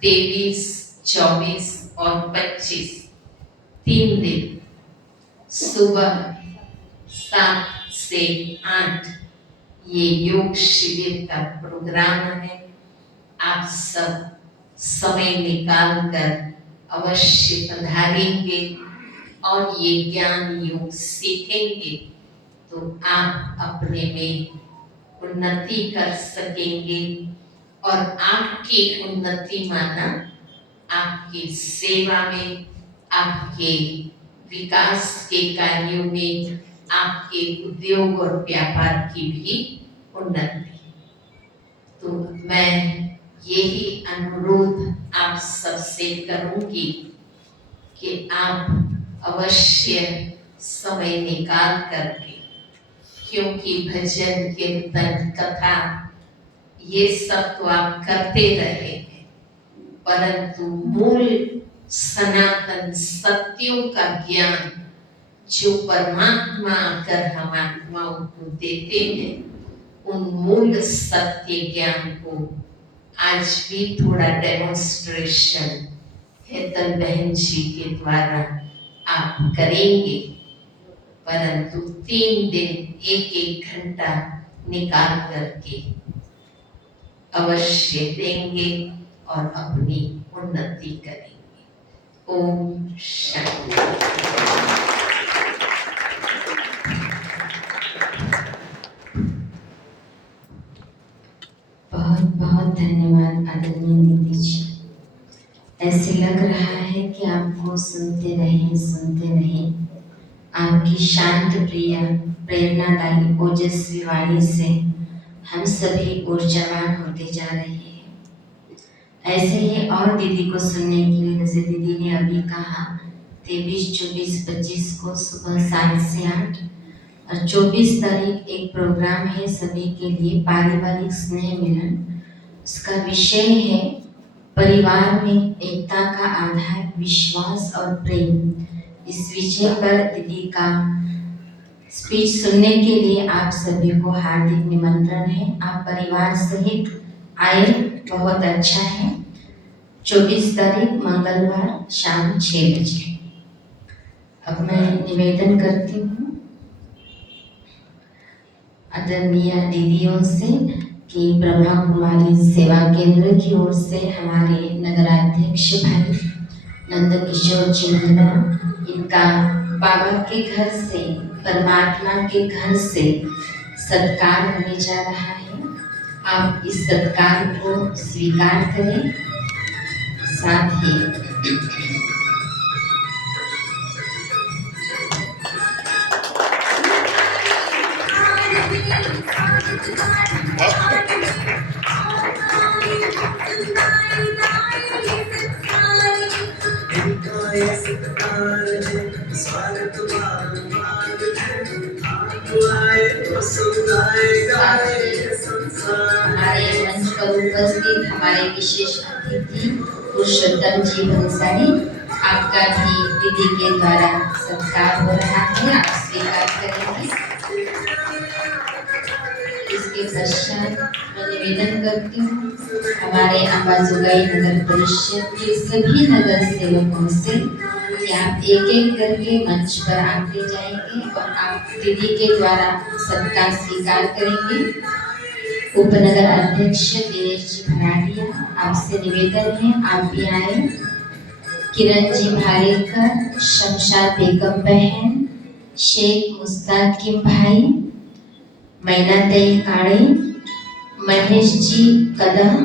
23, 24 और 25, 3 दिन सुबह 7 से 8 ये योग शिविर का प्रोग्राम है। आप सब समय निकाल कर अवश्य पधारेंगे और ये ज्ञान योग सीखेंगे तो आप अपने में उन्नति कर सकेंगे। और आपकी उन्नति माना आपकी सेवा में, आपके विकास के कार्यों में, आपके उद्योग और व्यापार की भी उन्नति। तो मैं यही अनुरोध आप सबसे करूंगी कि आप अवश्य समय निकाल करके, क्योंकि भजन कीर्तन कथा ये सब तो आप करते रहे हैं, परंतु मूल सनातन सत्यों का ज्ञान जो परमात्मा आकर हम आत्माओं को देते हैं, उन मूल सत्य ज्ञान को आज भी थोड़ा डेमोन्स्ट्रेशन हेतल बहन जी के द्वारा आप करेंगे। परंतु 3 दिन 1-1 घंटा निकाल करके अवश्य देंगे और अपनी उन्नति करेंगे। ओम शांति। बहुत बहुत धन्यवाद आदरणीय दीदी जी। ऐसे लग रहा है कि आपको सुनते रहे। आपकी शांत प्रिय प्रेरणादायी ओजस्वी वाणी से हम सभी ऊर्जावान होते जा रहे हैं। ऐसे ही और दीदी को सुनने के लिए, जैसे दीदी ने अभी कहा 23, 24, 25 को सुबह 7 से 8 और 24 तारीख एक प्रोग्राम है सभी के लिए, पारिवारिक स्नेह मिलन। उसका विषय है परिवार में एकता का आधार विश्वास और प्रेम। इस विषय पर दीदी का स्पीच सुनने के लिए आप सभी को हार्दिक निमंत्रण है। आप परिवार सहित आए, बहुत अच्छा है। 24 तारीख मंगलवार शाम 6 बजे। अब मैं निवेदन करती हूँ आदरणीय दीदियों से कि ब्रह्मा कुमारी सेवा केंद्र की ओर से हमारे नगराध्यक्ष भाई नंद किशोर जी मंडा, इनका बाबा के घर से, परमात्मा के घर से सत्कार होने जा रहा है। आप इस सत्कार को स्वीकार करें। साथ ही Thank you. हमारे मंच पर उपस्थित हमारे विशेष अतिथि पुरुषोत्तम जी भंसाली, आपका भी दीदी के द्वारा सत्कार हो रहा है, आप स्वीकार करेंगे। इसके पश्चात मैं निवेदन करती हूँ हमारे अंबाजोगाई नगर परिषद के सभी नगर सेवकों से कि आप एक एक करके मंच पर आते जाएंगे और आप दीदी के द्वारा सत्कार स्वीकार करेंगे। उपनगर अध्यक्ष दिनेश जी भराड़िया, आपसे निवेदन है आप भी आए। किरण जी भारेकर, शमशाद बेगम बहन, शेख मुस्ताकिम भाई, मैनातई काड़े, महेश जी कदम,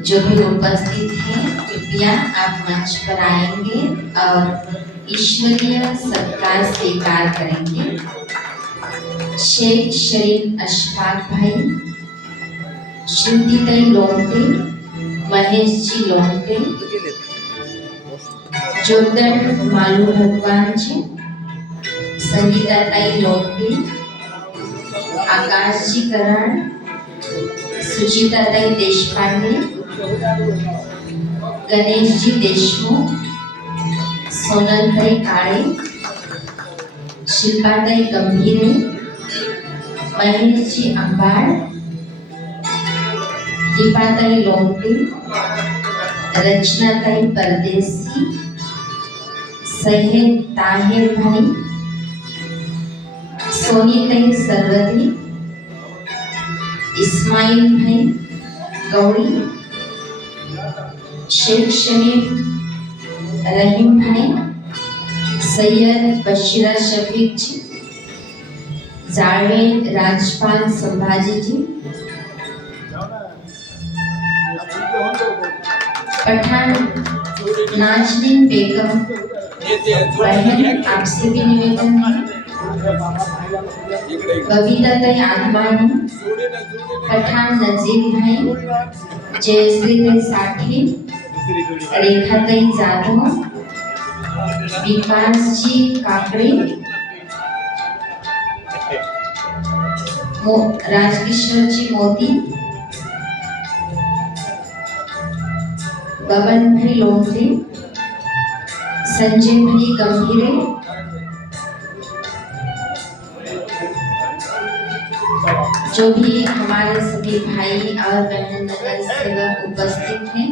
जो भी उपस्थित हैं कृपया आप मंच पर आएंगे और ईश्वरीय सत्कार स्वीकार करेंगे। शेख शरीफ अशफाक भाई, श्रुतितई लोंटे, महेश जी लोंटे, जोगदंड मालू भगवान जी, संगीताताई लोंटे, आकाश जी करण, सुचिताताई देशपांडे, गणेश जी देशमुख, सोनलताई काळे, शिल्पाताई गंभीरे, महेश जी अंबाड़, दीपाताई लोंटे, रचनाताई परदेसी, सैयद ताहिर भाई, सोनीताई सरवती, इस्माइल भाई गौड़ी, शेख शरीफ रहीम भाई, सैयद बशीरा शफीक जी, जावेद राजपाल संभाजी जी, पठान नाजनीन बेगम बहन, आपसे भी निवेदन है। बबीताताई आदवानी, पठान नजीर भाई, जयश्रीताई साठी, रेखाताई जाधव, विकास जी काकड़े, राजकिशोर जी मोदी, बबन भाई लोंटे, संजय भाई गंभीरे, जो भी हमारे सभी भाई और बहन नगर सेवक उपस्थित हैं,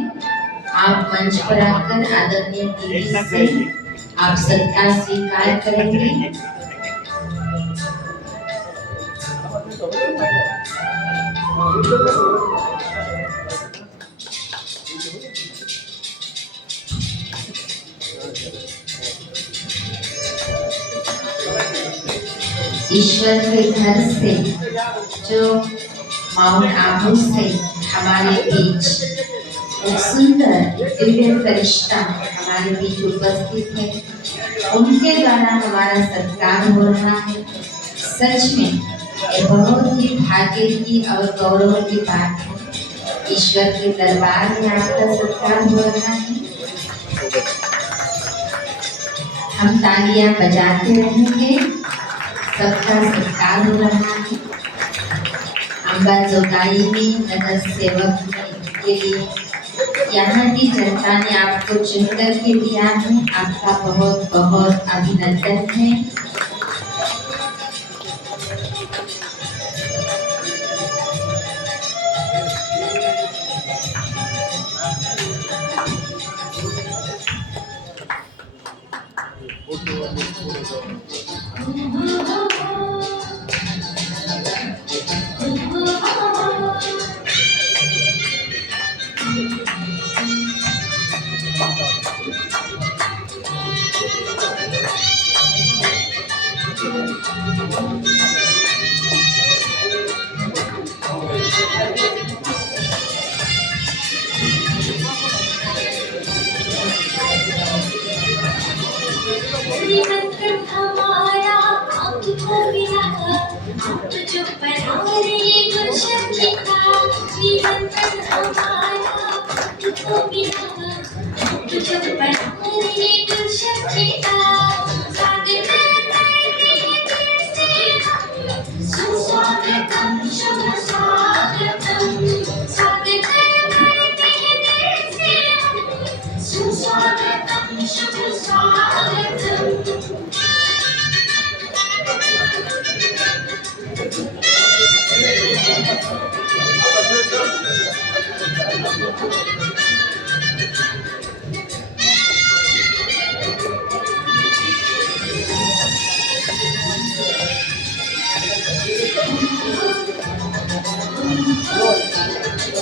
आप मंच पर आकर आदरणीय दीदी से आप सत्कार स्वीकार करेंगे। ईश्वर के घर से जो माउंट आबू से हमारे बीच एक सुंदर दिव्य फरिश्ता हमारे बीच उपस्थित है, उनके द्वारा हमारा सत्कार हो रहा है। सच में ये बहुत ही भाग्य की और गौरव की बात है। ईश्वर के दरबार में आपका सत्कार हो रहा है। हम तालियां बजाते रहेंगे, सबका सत्कार हो रहा है। अंबाजोगाई में नगर सेवक के लिए यहाँ की जनता ने आपको चुनकर के दिया है, आपका बहुत बहुत अभिनंदन है। हमारा आप को मिला, आप जो पधारे गुलशन खिला। निमंत्रण हमारा आप को मिला, आप जो जब बनाने गुलशन खिला स्वागत करते दिल से हम सुस्वागतम शुभ स्वागतम स्वागत करते दिल से हम सुस्वागतम शुभ स्वागतम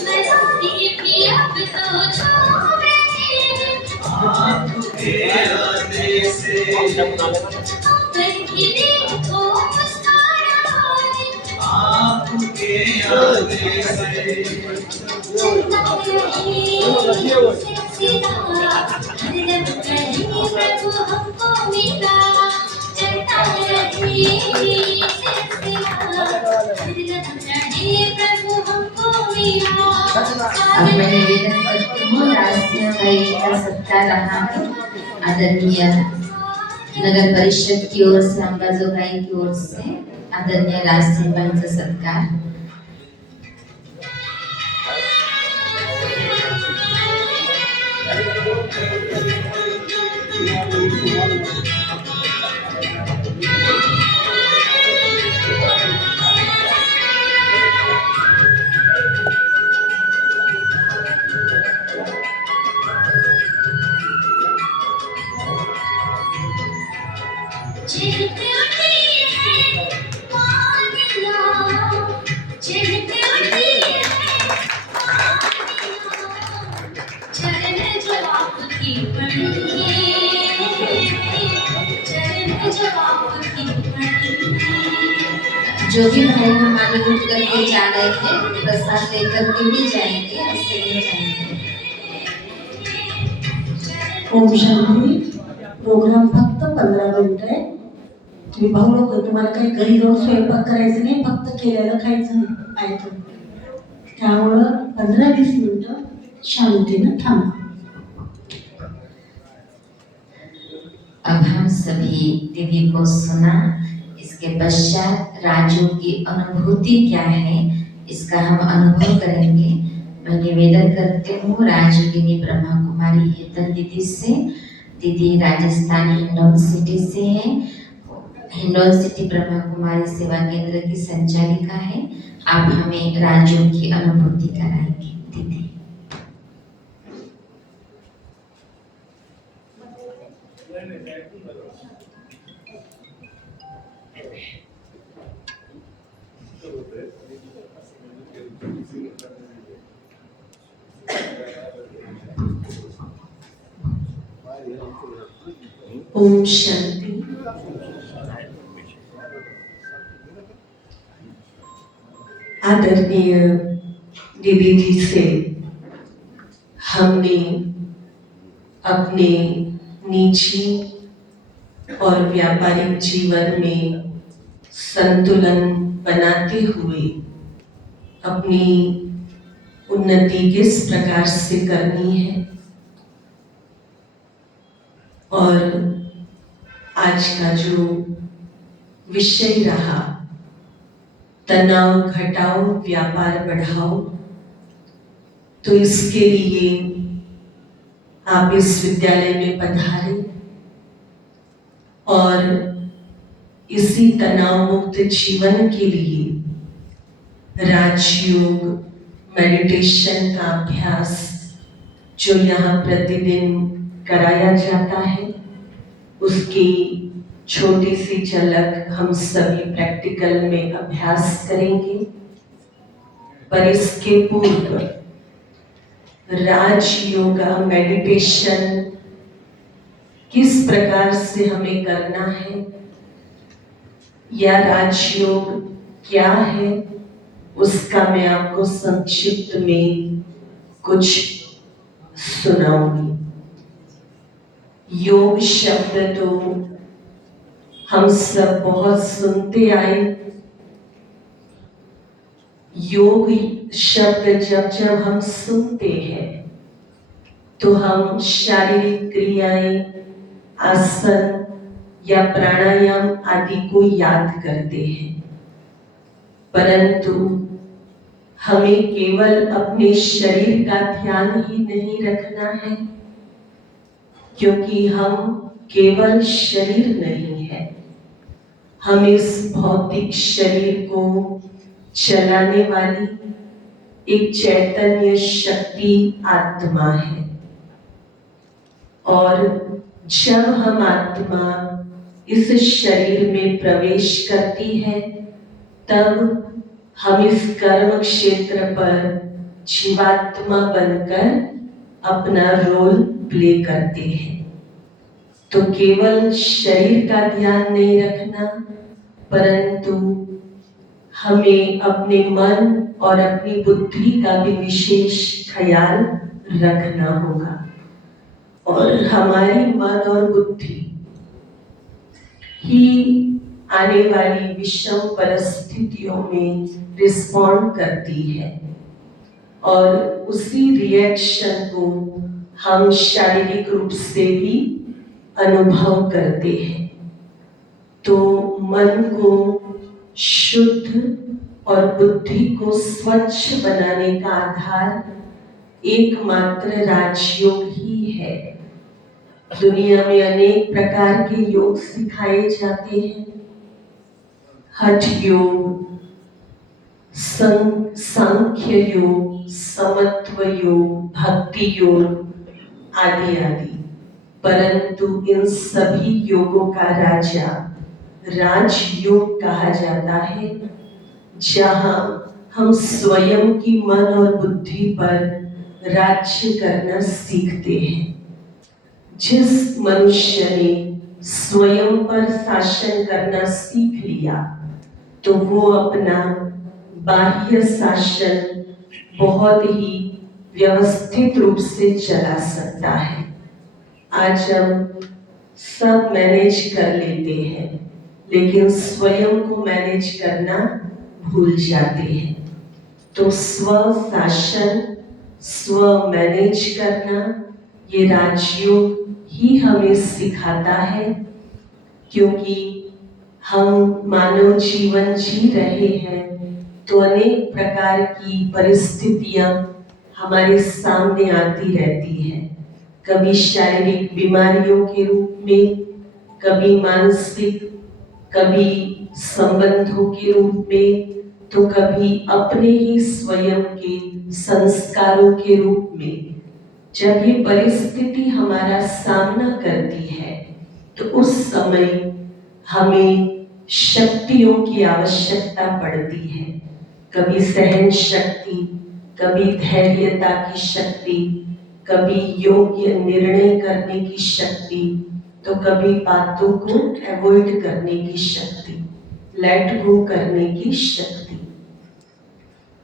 मनाने भी अब तो छोड़ रहे आपके आने से करके देखो मुस्कुराए आपके आने से चलता रहे सिलसिला हर दम कहे प्रभु हमको मिला चलता रहे सिलसिला हर दम कहे प्रभु हमको मिला अब मैं निवेदन करती हूँ राष्ट्रीय भाई का सत्कार रहा है आदरणीय नगर परिषद की ओर से अंबाजो भाई की ओर से आदरणीय राष्ट्रीय भाई का सत्कार। चढ़ते उठी है मानिया चढ़ते उठी है मानिया चरण जो आपकी पड़ी चरण जो आपकी पड़ी जो भी भाई हमारे उठ करके जा रहे थे प्रसाद लेकर के भी जाएंगे, ऐसे नहीं जाएंगे। ओम शांती। प्रोग्राम फक्त 15 मिनिटं आहे। तुम्ही भाऊ लोक तुम्हाला काही घरी जाऊन स्वयंपाक करायचं नाही, फक्त केलेलं खायचं नाही आयतं. त्यामुळं 15-20 मिनिटं शांतीनं थांबा. अब हम सभी दीदी को सुना, इसके पश्चात राजू की अनुभूति क्या है इसका हम अनुभव करेंगे। मैं निवेदन करती हूँ राजगिनी ब्रह्मा कुमारी हेतल दीदी से। दीदी राजस्थान हिंडौन सिटी से है, हिंडौन सिटी ब्रह्मा कुमारी सेवा केंद्र की संचालिका है। आप हमें राजू की अनुभूति कराएंगे दीदी। ओम शांति। आदरणीय दीदी जी से हमने अपने निजी और व्यापारिक जीवन में संतुलन बनाते हुए अपनी उन्नति किस प्रकार से करनी है और आज का जो विषय रहा तनाव घटाओ व्यापार बढ़ाओ, तो इसके लिए आप इस विद्यालय में पधारे और इसी तनाव मुक्त जीवन के लिए राजयोग मेडिटेशन का अभ्यास जो यहाँ प्रतिदिन कराया जाता है उसकी छोटी सी झलक हम सभी प्रैक्टिकल में अभ्यास करेंगे। पर इसके पूर्व राजयोगा मेडिटेशन किस प्रकार से हमें करना है या राजयोग क्या है उसका मैं आपको संक्षिप्त में कुछ सुनाऊंगी। योग शब्द तो हम सब बहुत सुनते आए। योग शब्द जब जब हम सुनते हैं तो हम शारीरिक क्रियाएं, आसन या प्राणायाम आदि को याद करते हैं, परंतु हमें केवल अपने शरीर का ध्यान ही नहीं रखना है, क्योंकि हम केवल शरीर नहीं है। हम इस भौतिक शरीर को चलाने वाली एक चैतन्य शक्ति आत्मा है। और जब हम आत्मा इस शरीर में प्रवेश करती है, तब हम इस कर्म क्षेत्र पर जीवात्मा बनकर अपना रोल प्ले करते हैं। तो केवल शरीर का ध्यान नहीं रखना, परंतु हमें अपने मन और अपनी बुद्धि का भी विशेष ख्याल रखना होगा। और हमारी मन और बुद्धि ही आने वाली विषम परिस्थितियों में रिस्पॉन्ड करती है, और उसी रिएक्शन को हम शारीरिक रूप से भी अनुभव करते हैं। तो मन को शुद्ध और बुद्धि को स्वच्छ बनाने का आधार एकमात्र राजयोग ही है। दुनिया में अनेक प्रकार के योग सिखाए जाते हैं, हठ योग, सांख्य योग, समत्व योग, भक्ति योग आदि आदि, परंतु इन सभी योगों का राजा राजयोग कहा जाता है, जहां हम स्वयं की मन और बुद्धि पर राज्य करना सीखते हैं। जिस मनुष्य ने स्वयं पर शासन करना सीख लिया, तो वो अपना बाह्य शासन बहुत ही व्यवस्थित रूप से चला सकता है। आज हम सब मैनेज कर लेते हैं, लेकिन स्वयं को मैनेज करना भूल जाते हैं। तो स्व शासन, स्व मैनेज करना, ये राजयोग ही हमें सिखाता है, क्योंकि हम मानव जीवन जी रहे हैं, तो अनेक प्रकार की परिस्थितियां हमारे सामने आती रहती हैं। कभी शारीरिक बीमारियों के रूप में, कभी मानसिक, कभी संबंधों के रूप में, तो कभी अपने ही स्वयं के संस्कारों के रूप में। जब ये परिस्थिति हमारा सामना करती है, तो उस समय हमें शक्तियों की आवश्यकता पड़ती है। कभी सहन शक्ति, कभी धैर्यता की शक्ति, कभी योग्य निर्णय करने की शक्ति, तो कभी बातों को अवॉइड करने की शक्ति, लेट गो करने की शक्ति।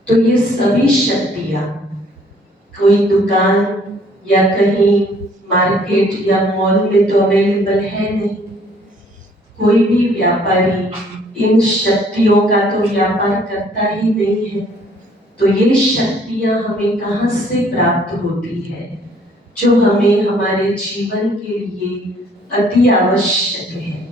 तो ये सभी शक्तियां कोई दुकान या कहीं मार्केट या मॉल में तो अवेलेबल है नहीं। कोई भी व्यापारी इन शक्तियों का तो व्यापार करता ही नहीं है। तो ये शक्तियां हमें कहां से प्राप्त होती है, जो हमें हमारे जीवन के लिए अति आवश्यक है,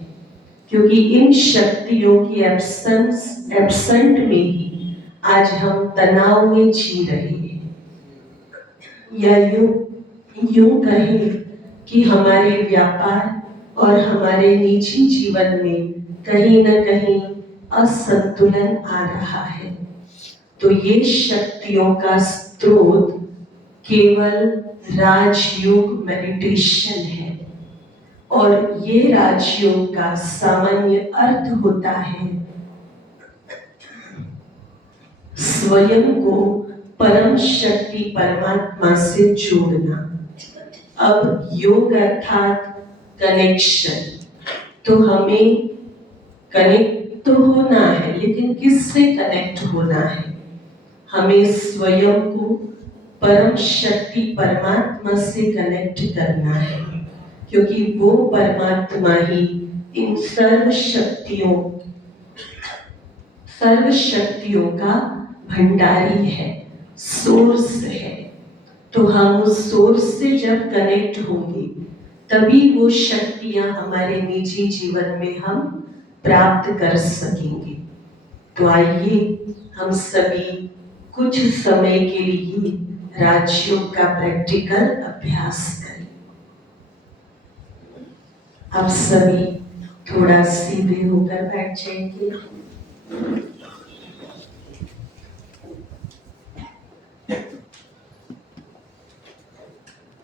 क्योंकि इन शक्तियों की एब्सेंट में ही आज हम तनाव में जी रहे हैं। या यूं कहें कि हमारे व्यापार और हमारे निजी जीवन में कहीं न कहीं असंतुलन आ रहा है। तो ये शक्तियों का स्रोत केवल राजयोग मेडिटेशन है, और ये राजयोग का सामान्य अर्थ होता है स्वयं को परम शक्ति परमात्मा से जोड़ना। अब योग अर्थात कनेक्शन, तो हमें कनेक्ट तो होना है, लेकिन किससे कनेक्ट होना है? हमें स्वयं को परम शक्ति परमात्मा से कनेक्ट करना है, क्योंकि वो परमात्मा ही इन सर्व शक्तियों का भंडारी है, सोर्स है। तो हम उस सोर्स से जब कनेक्ट होंगे तभी वो शक्तियां हमारे निजी जीवन में हम प्राप्त कर सकेंगे। तो आइए हम सभी कुछ समय के लिए राजयोग का प्रैक्टिकल अभ्यास करें। आप सभी थोड़ा सीधे होकर बैठ जाएंगे।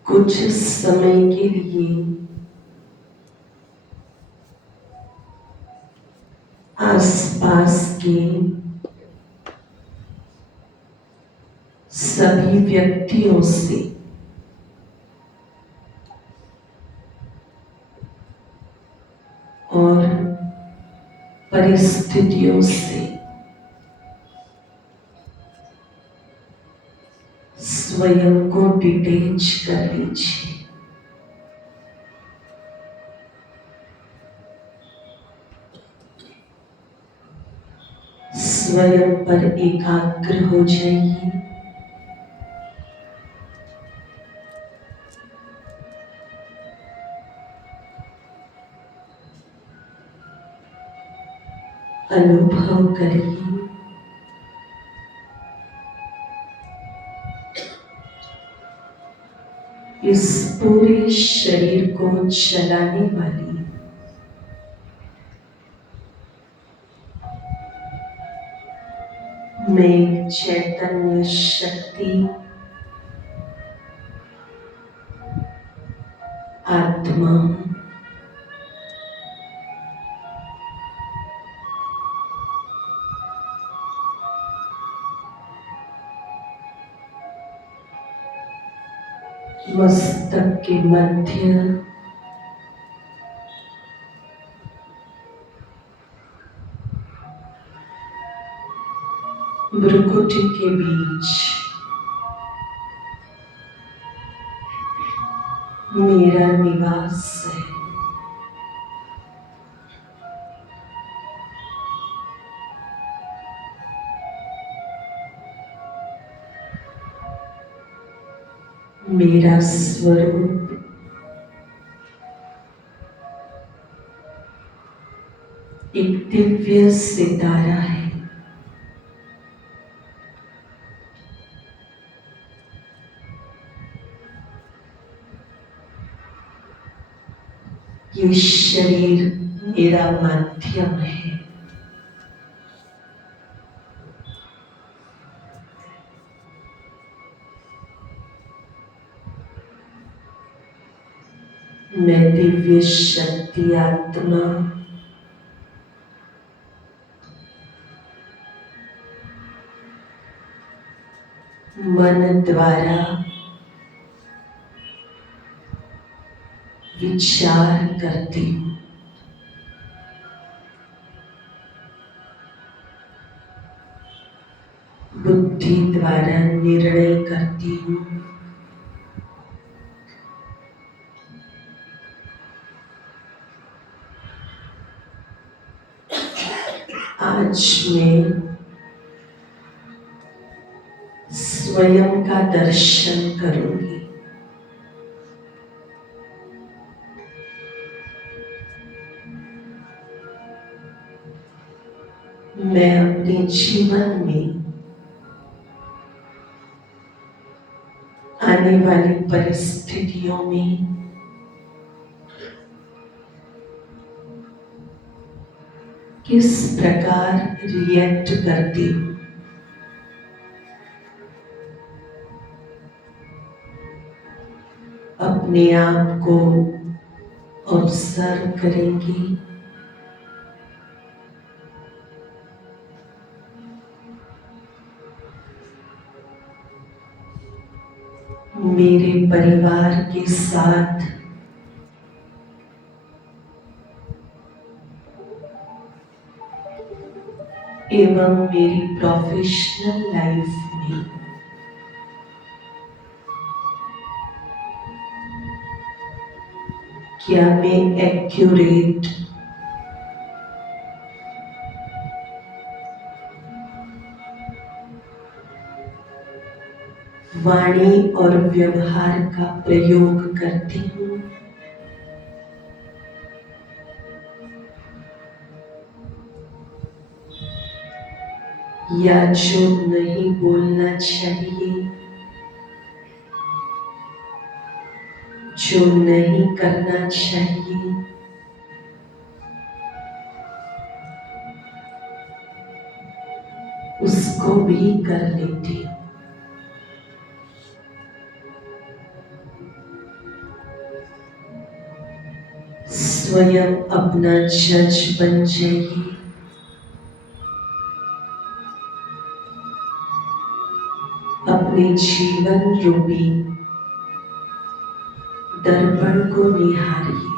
कुछ समय के लिए आसपास के सभी व्यक्तियों से और परिस्थितियों से स्वयं को डिटेच कर लीजिए। स्वयं पर एकाग्र हो जाइए। अनुभव करिए इस पूरे शरीर को चलाने वाली मैं चैतन्य शक्ति आत्मा मस्तक के मध्य भ्रुकुटी के बीच मेरा निवास है। मेरा स्वरूप एक दिव्य सितारा है। ये शरीर मेरा माध्यम है। मैं दिव्य शक्ति आत्मा मन द्वारा विचार करती हूँ। बुद्धि द्वारा निर्णय करती हूँ। आज मैं स्वयं का दर्शन करूंगी। मैं अपने जीवन में आने वाली परिस्थितियों में किस प्रकार रिएक्ट करती हूँ। अपने आप को ऑब्जर्व करेंगी। मेरे परिवार के साथ एवं मेरी प्रोफेशनल लाइफ में क्या मैं एक्यूरेट वाणी और व्यवहार का प्रयोग करती हूँ। या जो नहीं बोलना चाहिए, जो नहीं करना चाहिए, उसको भी कर लेती हूँ। स्वयं अपना जज बन जाइए। अपने जीवन रूपी दर्पण को निहारिए।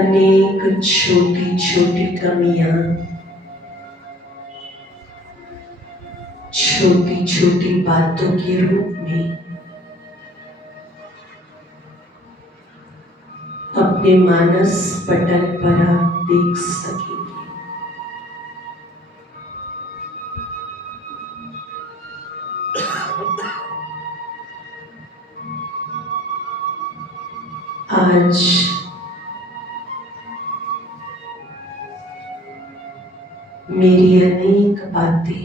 अनेक छोटी छोटी कमियां, छोटी छोटी बातों के रूप में अपने मानस पटल पर आप देख सकेंगे। आज मेरी अनेक बातें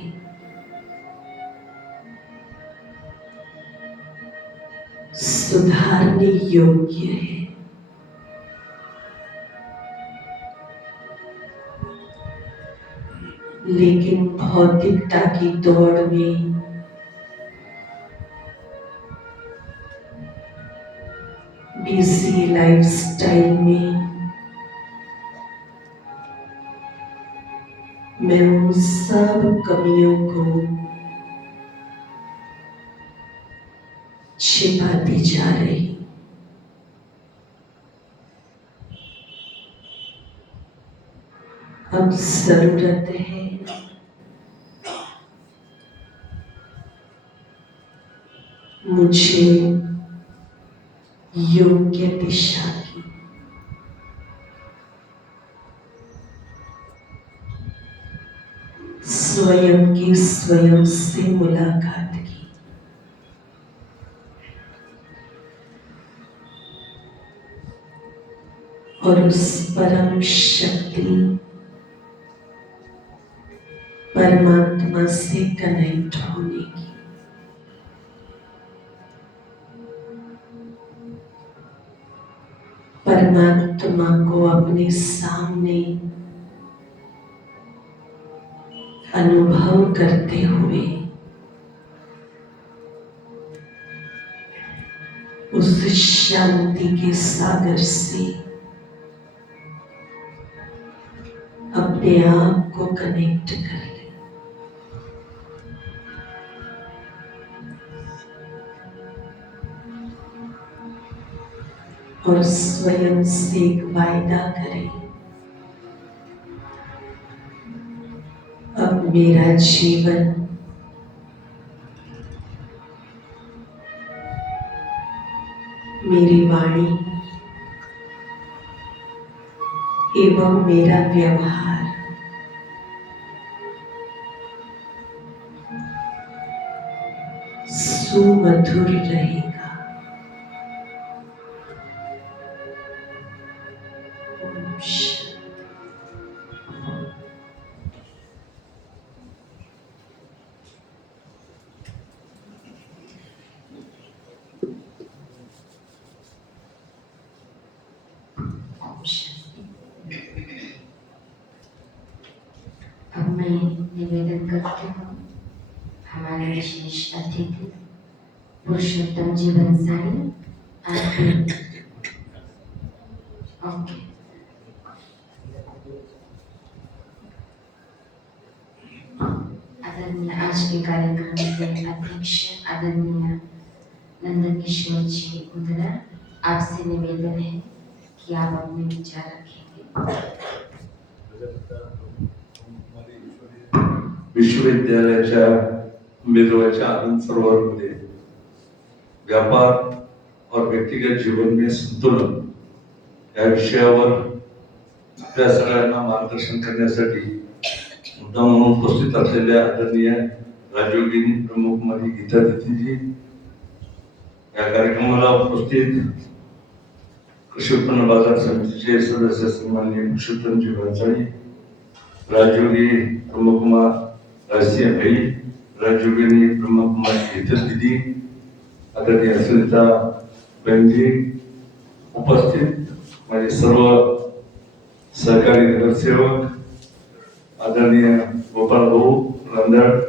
सुधारने योग्य है, लेकिन भौतिकता की दौड़ में बिजी लाइफस्टाइल में मैं उन सब कमियों को छिपाती जा रही। अब जरूरत है मुझे योग्य दिशा की। स्वयं की स्वयं से मुलाकात की। और उस परम शक्ति परमात्मा से कनेक्ट होने की। परमात्मा को अपने सामने अनुभव करते हुए उस शांति के सागर से अपने आप को कनेक्ट कर ले। और स्वयं से एक वायदा करें, अब मेरा जीवन मेरी वाणी एवं मेरा व्यवहार सुमधुर रहेगा। ओम शांति। ओम शांति। अब मैं निवेदन करती हूँ हमारे विशेष अतिथि पुरुषोत्तम जी बंसाली आप ओके। आदरणीय आज के कार्यक्रम के अध्यक्ष आदरणीय नंदकिशोर जी उधरा, आपसे निवेदन है कि आप अपने विचार रखेंगे। विश्वविद्यालयाच्या उमेदवाराच्या आनंद सरोवरमध्ये व्यापार और व्यक्तिगत जीवन में संतुलन या विषयावर आपल्या सगळ्यांना मार्गदर्शन करण्यासाठी मुद्दा म्हणून उपस्थित असलेल्या आदरणीय राजयोगिनी प्रमुख माझी गीता दत्तीजी, या कार्यक्रमाला उपस्थित कृषी उत्पन्न बाजार समितीचे सदस्य सन्माननीय पुरुषोत्तमजी भांसाळी, राजयोगी प्रमुख राजसिंह भाई, राजयोगिनी प्रमुख गीता दीदी, आदरणीय सुनीता बहनजी, उपस्थित माझे सर्व सहकारी नगरसेवक, आदरणीय गोपाल भाऊ रांदड,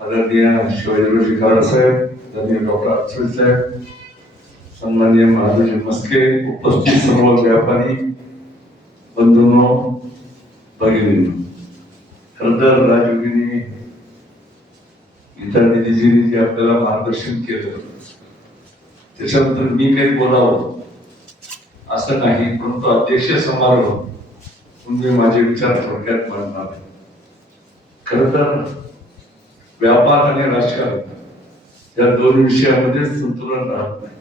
आदरणीय शिवाजीरावजी कराड साहेब, आदरणीय डॉक्टर अक्षय साहेब, सन्माननीय महादेवजी मस्के, उपस्थित सर्व व्यापारी बंधूंनो, भगिनींनो, खरं तर राजयोगिनी गीता दीदीजींनी जे आपल्याला मार्गदर्शन केलं त्याच्याबद्दल मी काही बोलावं असं नाही, परंतु अध्यक्ष समारोह म्हणून मी माझे विचार थोडक्यात मांडणार आहे. खरं तर व्यापार आणि राजकारण या दोन विषयामध्ये संतुलन राहत नाही.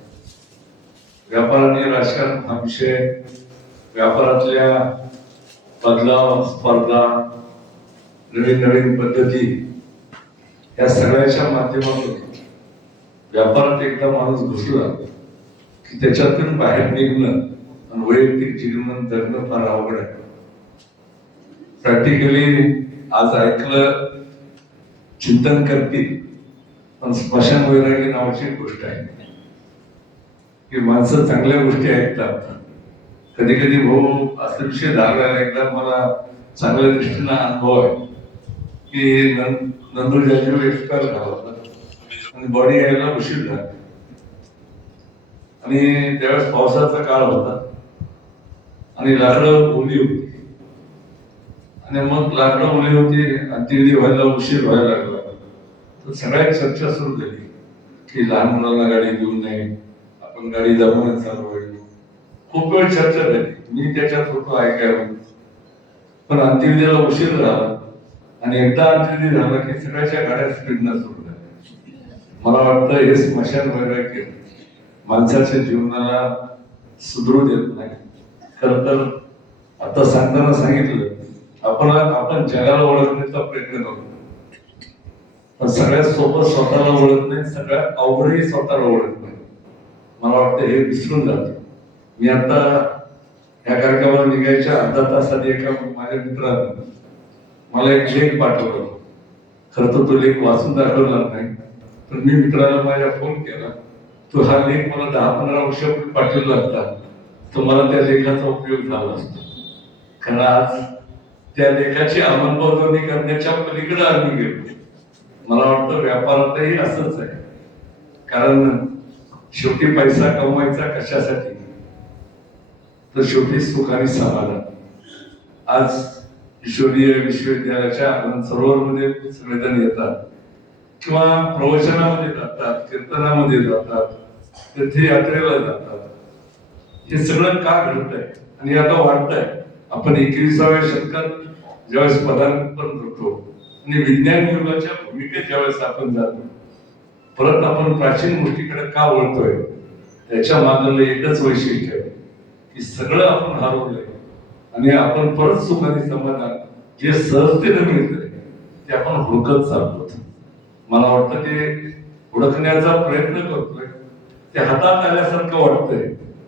व्यापार आणि राजकारण हा विषय व्यापारातल्या बदलाव, स्पर्धा, नवीन नवीन पद्धती या सगळ्याच्या माध्यमातून व्यापारात एकदा माणूस घुसला की त्याच्यातून बाहेर निघणं आणि वैयक्तिक जीवन जगणं फार अवघड आहे. प्रॅक्टिकली आज ऐकलं, चिंतन करतील, पण स्मशान वैरागी नावाची एक गोष्ट आहे की माणसं चांगल्या गोष्टी ऐकतात. कधी कधी भाऊ असा विषय झाला, एकदा मला चांगल्या दृष्टीनं अनुभव आहे की नंदूर जाजीव एक्सपायर झाला होता आणि बॉडी यायला उशीर झाला आणि त्यावेळेस पावसाचा काळ होता आणि लाकडं ओली होती आणि मग लाकडं ओली होती आणि ती व्हायला उशीर व्हायला लागला. तर सगळ्यात चर्चा सुरू झाली की लहान मुलांना गाडी घेऊन नये, आपण गाडी दमूनच चालवावी. खूप वेळ चर्चा झाली, मी त्याच्यात होतो ऐकायला. पण अंत्यविधीला उशीर झाला आणि एकदा अंत्यविधी झाला की सगळ्याच्या गाड्या स्पीडनं सुरू झाल्या. मला वाटतं हे स्मशान वैराग्य माणसाच्या जीवनाला सुधरू देत नाही. खर तर आता सांगताना सांगितलं, आपण जगाला ओळखण्याचा प्रयत्न करतो, पण सगळ्यात सोपं स्वतःला ओळख नाही, सगळ्यात अवघडही स्वतःला ओळख नाही. मला वाटतं हे विसरून जातं. मी आता या कार्यक्रमाला निघायच्या अर्धा तास आधी एका माझ्या मित्रानं मला एक लेख पाठवला. खरं तर तो लेख वाचून दाखवला नाही, पण मी मित्राला माझ्या फोन केला. तो हा लेख मला 10-15 वर्षापूर्वी पाठवला असता तर मला त्या लेखाचा उपयोग झाला असता. कारण आज त्या लेखाची अंमलबजावणी करण्याच्या पलीकडे आम्ही गेलो. मला वाटतं व्यापारातही असंच आहे. कारण शेवटी पैसा कमवायचा कशासाठी, तर शेवटी सुख आणि समाधान. आज ईश्वरीय विश्वविद्यालयाच्या आनंद सरोवरमध्ये सगळेजण येतात किंवा प्रवचनामध्ये जातात, कीर्तनामध्ये जातात, तीर्थयात्रेला जातात. हे सगळं का घडतंय आणि आता वाटतंय. आपण 21व्या शतकात ज्यावेळेस पदार्पण करतो आणि विज्ञान युगाच्या भूमिकेत ज्यावेळेस आपण जातो, परत आपण प्राचीन गोष्टीकडे का वळतोय, त्याच्या मागलं एकच वैशिष्ट्य आहे की सगळं आपण हरवलंय आणि आपण परत सुख आणि समाधान जे सहजतेने मिळतंय ते आपण हुडकत चालतो. मला वाटतं ते हुडकण्याचा प्रयत्न करतोय, ते हातात आल्यासारखं वाटतंय,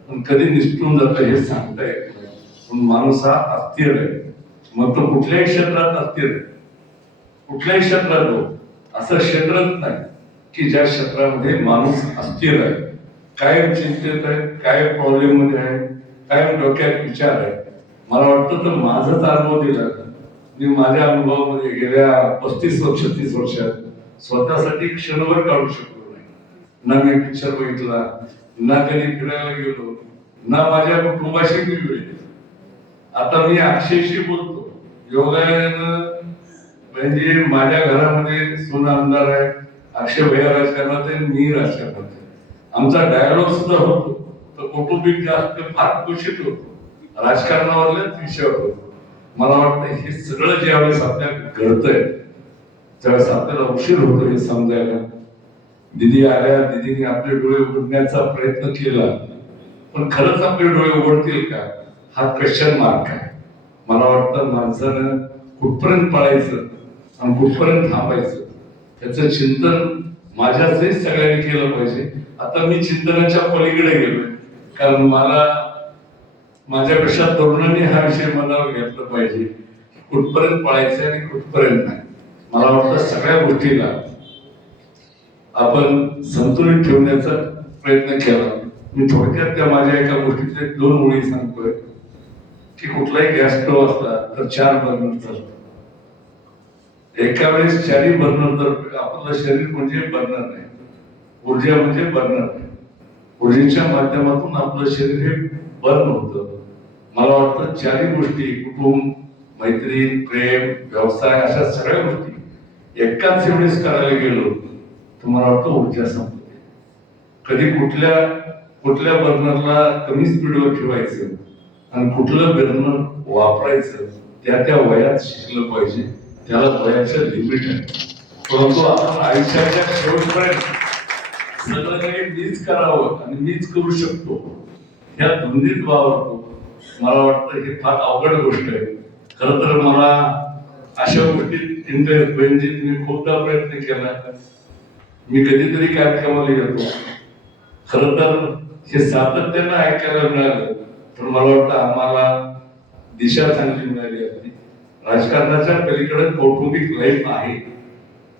पण कधी निसटून जातं हे सांगता येत नाही. पण माणूस हा अस्थिर आहे. मग तो कुठल्याही क्षेत्रात अस्थिर आहे. कुठल्याही क्षेत्रात हो, असं क्षेत्रच नाही की ज्या क्षेत्रामध्ये माणूस अस्थिर आहे, कायम चिंतित आहे, कायम प्रॉब्लेम मध्ये आहे, कायम डोक्यात विचार आहे. मला वाटतं तर माझाच अनुभव दिला. मी माझ्या अनुभवामध्ये गेल्या 35 वर्ष 30 वर्षात स्वतःसाठी क्षणभर काढू शकलो नाही. ना मी पिक्चर बघितला, ना कधी फिरायला गेलो, ना माझ्या कुटुंबाशी मी वेळ. आता मी अक्षयशी बोलतो योगानं, म्हणजे माझ्या घरामध्ये सून आमदार आहे, अक्षय भैया राजकारणात आहे, मी राजकारणात आहे. आमचा डायलॉग सुद्धा होतो, तर कौटुंबिक जास्त फार कुशीत होतो, राजकारणावरल्याच विषयावर होतो. मला वाटतं हे सगळं ज्यावेळेस आपल्याला घडतंय त्यावेळेस आपल्याला उशीर होतो हे समजायला. दिदी आल्या, दिदीने आपले डोळे उघडण्याचा प्रयत्न केला, पण खरंच आपले डोळे उघडतील का हा क्वेश्चन मार्क आहे. मला वाटतं माणसानं कुठपर्यंत पळायचं आणि कुठपर्यंत थांबायचं त्याचं चिंतन माझ्या सहित सगळ्यांनी केलं पाहिजे. आता मी चिंतनाच्या पलीकडे गेलोय, कारण मला माझ्यापेक्षा तरुणांनी हा विषय मनावर घेतला पाहिजे, कुठपर्यंत पळायचं आणि कुठपर्यंत नाही. मला वाटतं सगळ्या गोष्टीला आपण संतुलित ठेवण्याचा प्रयत्न केला. मी थोडक्यात त्या माझ्या एका गोष्टीचे 2 ओळी सांगतोय की कुठलाही गॅस स्टोव्ह असला तर 4 बर्नर चालतात. एका वेळेस 4 बर्नर, तर आपलं शरीर म्हणजे बर्नर नाही, ऊर्जा म्हणजे बर्नर आहे. ऊर्जेच्या माध्यमातून आपलं शरीर हे बर्न होतं. मला वाटतं 4 गोष्टी, कुटुंब, मैत्री, प्रेम, व्यवसाय, अशा सगळ्या गोष्टी एकाच वेळेस करायला गेलो तर मला वाटतं ऊर्जा संपते. कधी कुठल्या बर्नरला कमी स्पीडवर ठेवायचं आणि कुठलं बर्नर वापरायचं त्या वयात शिकलं पाहिजे. त्याला वयाचं लिमिट आहे. परंतु आपण आयुष्याच्या शेवटपर्यंत सगळं काही मीच करावं आणि मीच करू शकतो ह्या धुंदीत वावरतो. मला वाटतं ही फार अवघड गोष्ट आहे. खरं तर मला अशा गोष्टीत इंटरेस्ट म्हणजे मी खूपदा प्रयत्न केला. मी कधीतरी कार्यक्रमाला येतो. खरं तर हे सातत्यानं ऐकायला मिळालं तर मला वाटतं आम्हाला दिशा चांगली मिळाली असती. राजकारणाच्या पलीकडे कौटुंबिक लाईफ आहे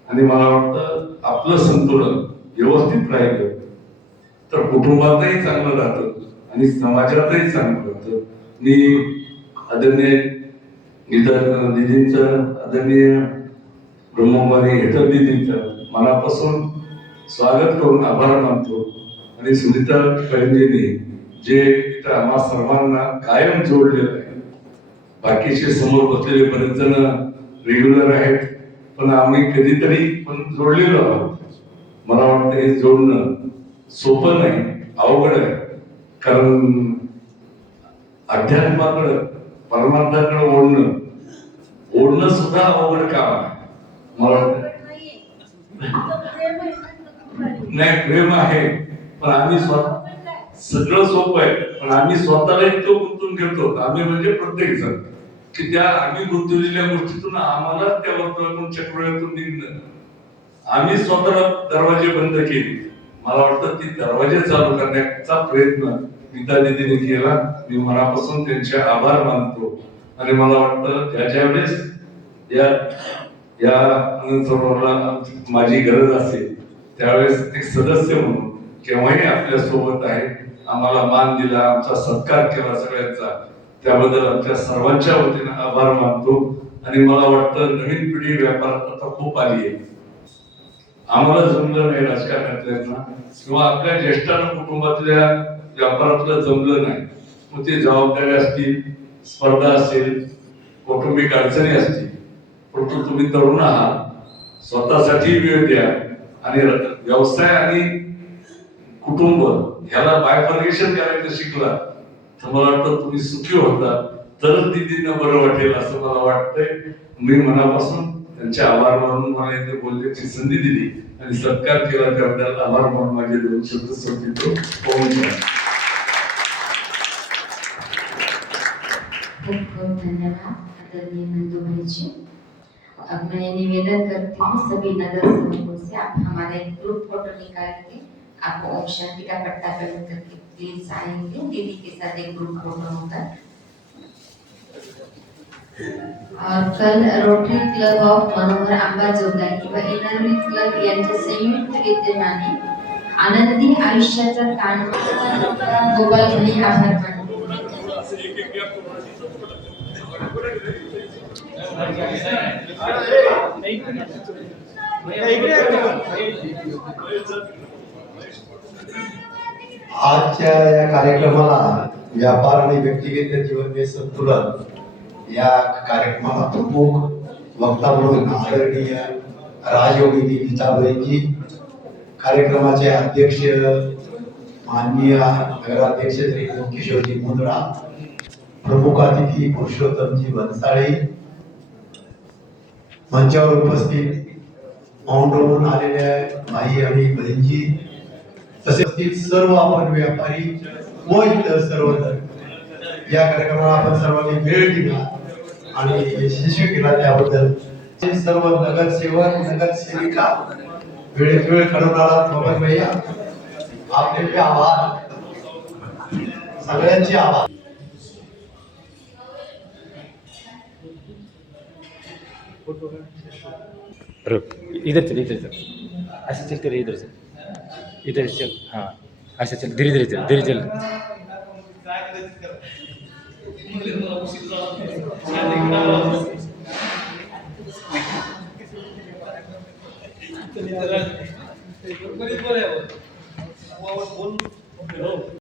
आणि मला वाटतं आपलं संतुलन व्यवस्थित राहिलं तर कुटुंबातही चांगलं राहतं आणि समाजातही चांगलं राहतं. मी आदरणीय दिदींचं, आदरणीय ब्रह्मकुमारी हेतल दिदींचं मनापासून स्वागत करून आभार मानतो. आणि सुनीता कळंजींनी जे इथं आम्हा सर्वांना कायम जोडलेलं आहे. बाकीचे समोर बसलेले बरेच जण रेग्युलर आहेत, पण आम्ही कधीतरी पण जोडलेलो आहोत. मला वाटतं हे जोडणं सोपं नाही, अवघड आहे. कारण अध्यात्माकडं, परमार्थाकडे ओढणं सुद्धा अवघड काम आहे. मला वाटतं नाही, प्रेम आहे, पण आम्ही सगळं सोपं आहे, पण आम्ही स्वतःला इतकं गुंतून घेतो. आम्ही म्हणजे प्रत्येक जण की त्या आम्ही गुंतवलेल्या गोष्टीतून आम्हाला त्या वर्तुळातून चक्रव्यूहातून निघणं. आम्ही स्वतःला दरवाजे बंद केले. मला वाटतं ती दरवाजे चालू करण्याचा प्रयत्न गीता दिदीने केला. मी मनापासून त्यांचे आभार मानतो. आणि मला वाटतं ज्या वेळेस या आनंद सरोवराला माझी गरज असेल त्यावेळेस एक सदस्य म्हणून केव्हाही आपल्या सोबत आहे. आम्हाला मान दिला, आमचा सत्कार केला सगळ्यांचा, त्याबद्दल आमच्या सर्वांच्या वतीने आभार मानतो. आणि मला वाटतं नवीन पिढी व्यापारात आता खूप आली आहे. आम्हाला जमलं नाही राजकारणातल्यांना किंवा आपल्या ज्येष्ठांना कुटुंबातल्या व्यापारातलं जमलं नाही. मग ते जबाबदारी असतील, स्पर्धा असेल, कौटुंबिक अडचणी असतील. परंतु तुम्ही तरुण आहात, स्वतःसाठी वेळ द्या आणि व्यवसाय आणि कुटुंब ह्याला बायफर्गेशन करायचं शिकला तर मला वाटतं तुम्ही सुखी होता, तरच दिदींना बरं वाटेल असं मला वाटतंय. मी मनापासून त्यांचे आभार मानून मला इथे बोलण्याची संधी दिली आणि सत्कार केला त्याबद्दल आभार मानून माझे 2 शब्द संपवितो. खूब खूब धन्यवाद आदरणीय नंदू जी। अब मैं निवेदन करती हूँ सभी नगर सेवकों से, आप हमारा एक ग्रुप फोटो निकाल के आप ओम शांति का पट्टा प्रयोग करके प्लीज आएंगे। दीदी के साथ एक ग्रुप फोटो होगा। और कल रोटरी क्लब ऑफ मनोहर अंबाजोगाई व इनरव्हील क्लब यांच्या संयुक्त विद्यमाने आनंदी आयुष्याचा ताण गोपाल घरी आभार मानतो। आजच्या या कार्यक्रमाला व्यापार आणि व्यक्तिगत जीवन में संतुलन या कार्यक्रमाला प्रमुख वक्ता म्हणून आदरणीय राजयोगिनी गीताबाईजी, कार्यक्रमाचे अध्यक्ष माननीय नगराध्यक्ष श्री किशोरजी मुंद्रा, प्रमुख अतिथी पुरुषोत्तमजी भन्साळे, मंचावर उपस्थित माउंट म्हणून आलेल्या भाई आणि बहिणजी, तसेच सर्व आपण व्यापारी व इतर सर्वजण या कार्यक्रमाला आपण सर्वांनी वेळ दिला आणि यशस्वी केला त्याबद्दल सर्व नगरसेवक नगरसेविका वेळेत वेळ काढवणारा मोहन भैया आपले बी आभार सगळ्यांचे आभार. रुक इधर चल ऐसे चल तेरे इधर चल हाँ ऐसे चल धीरे चल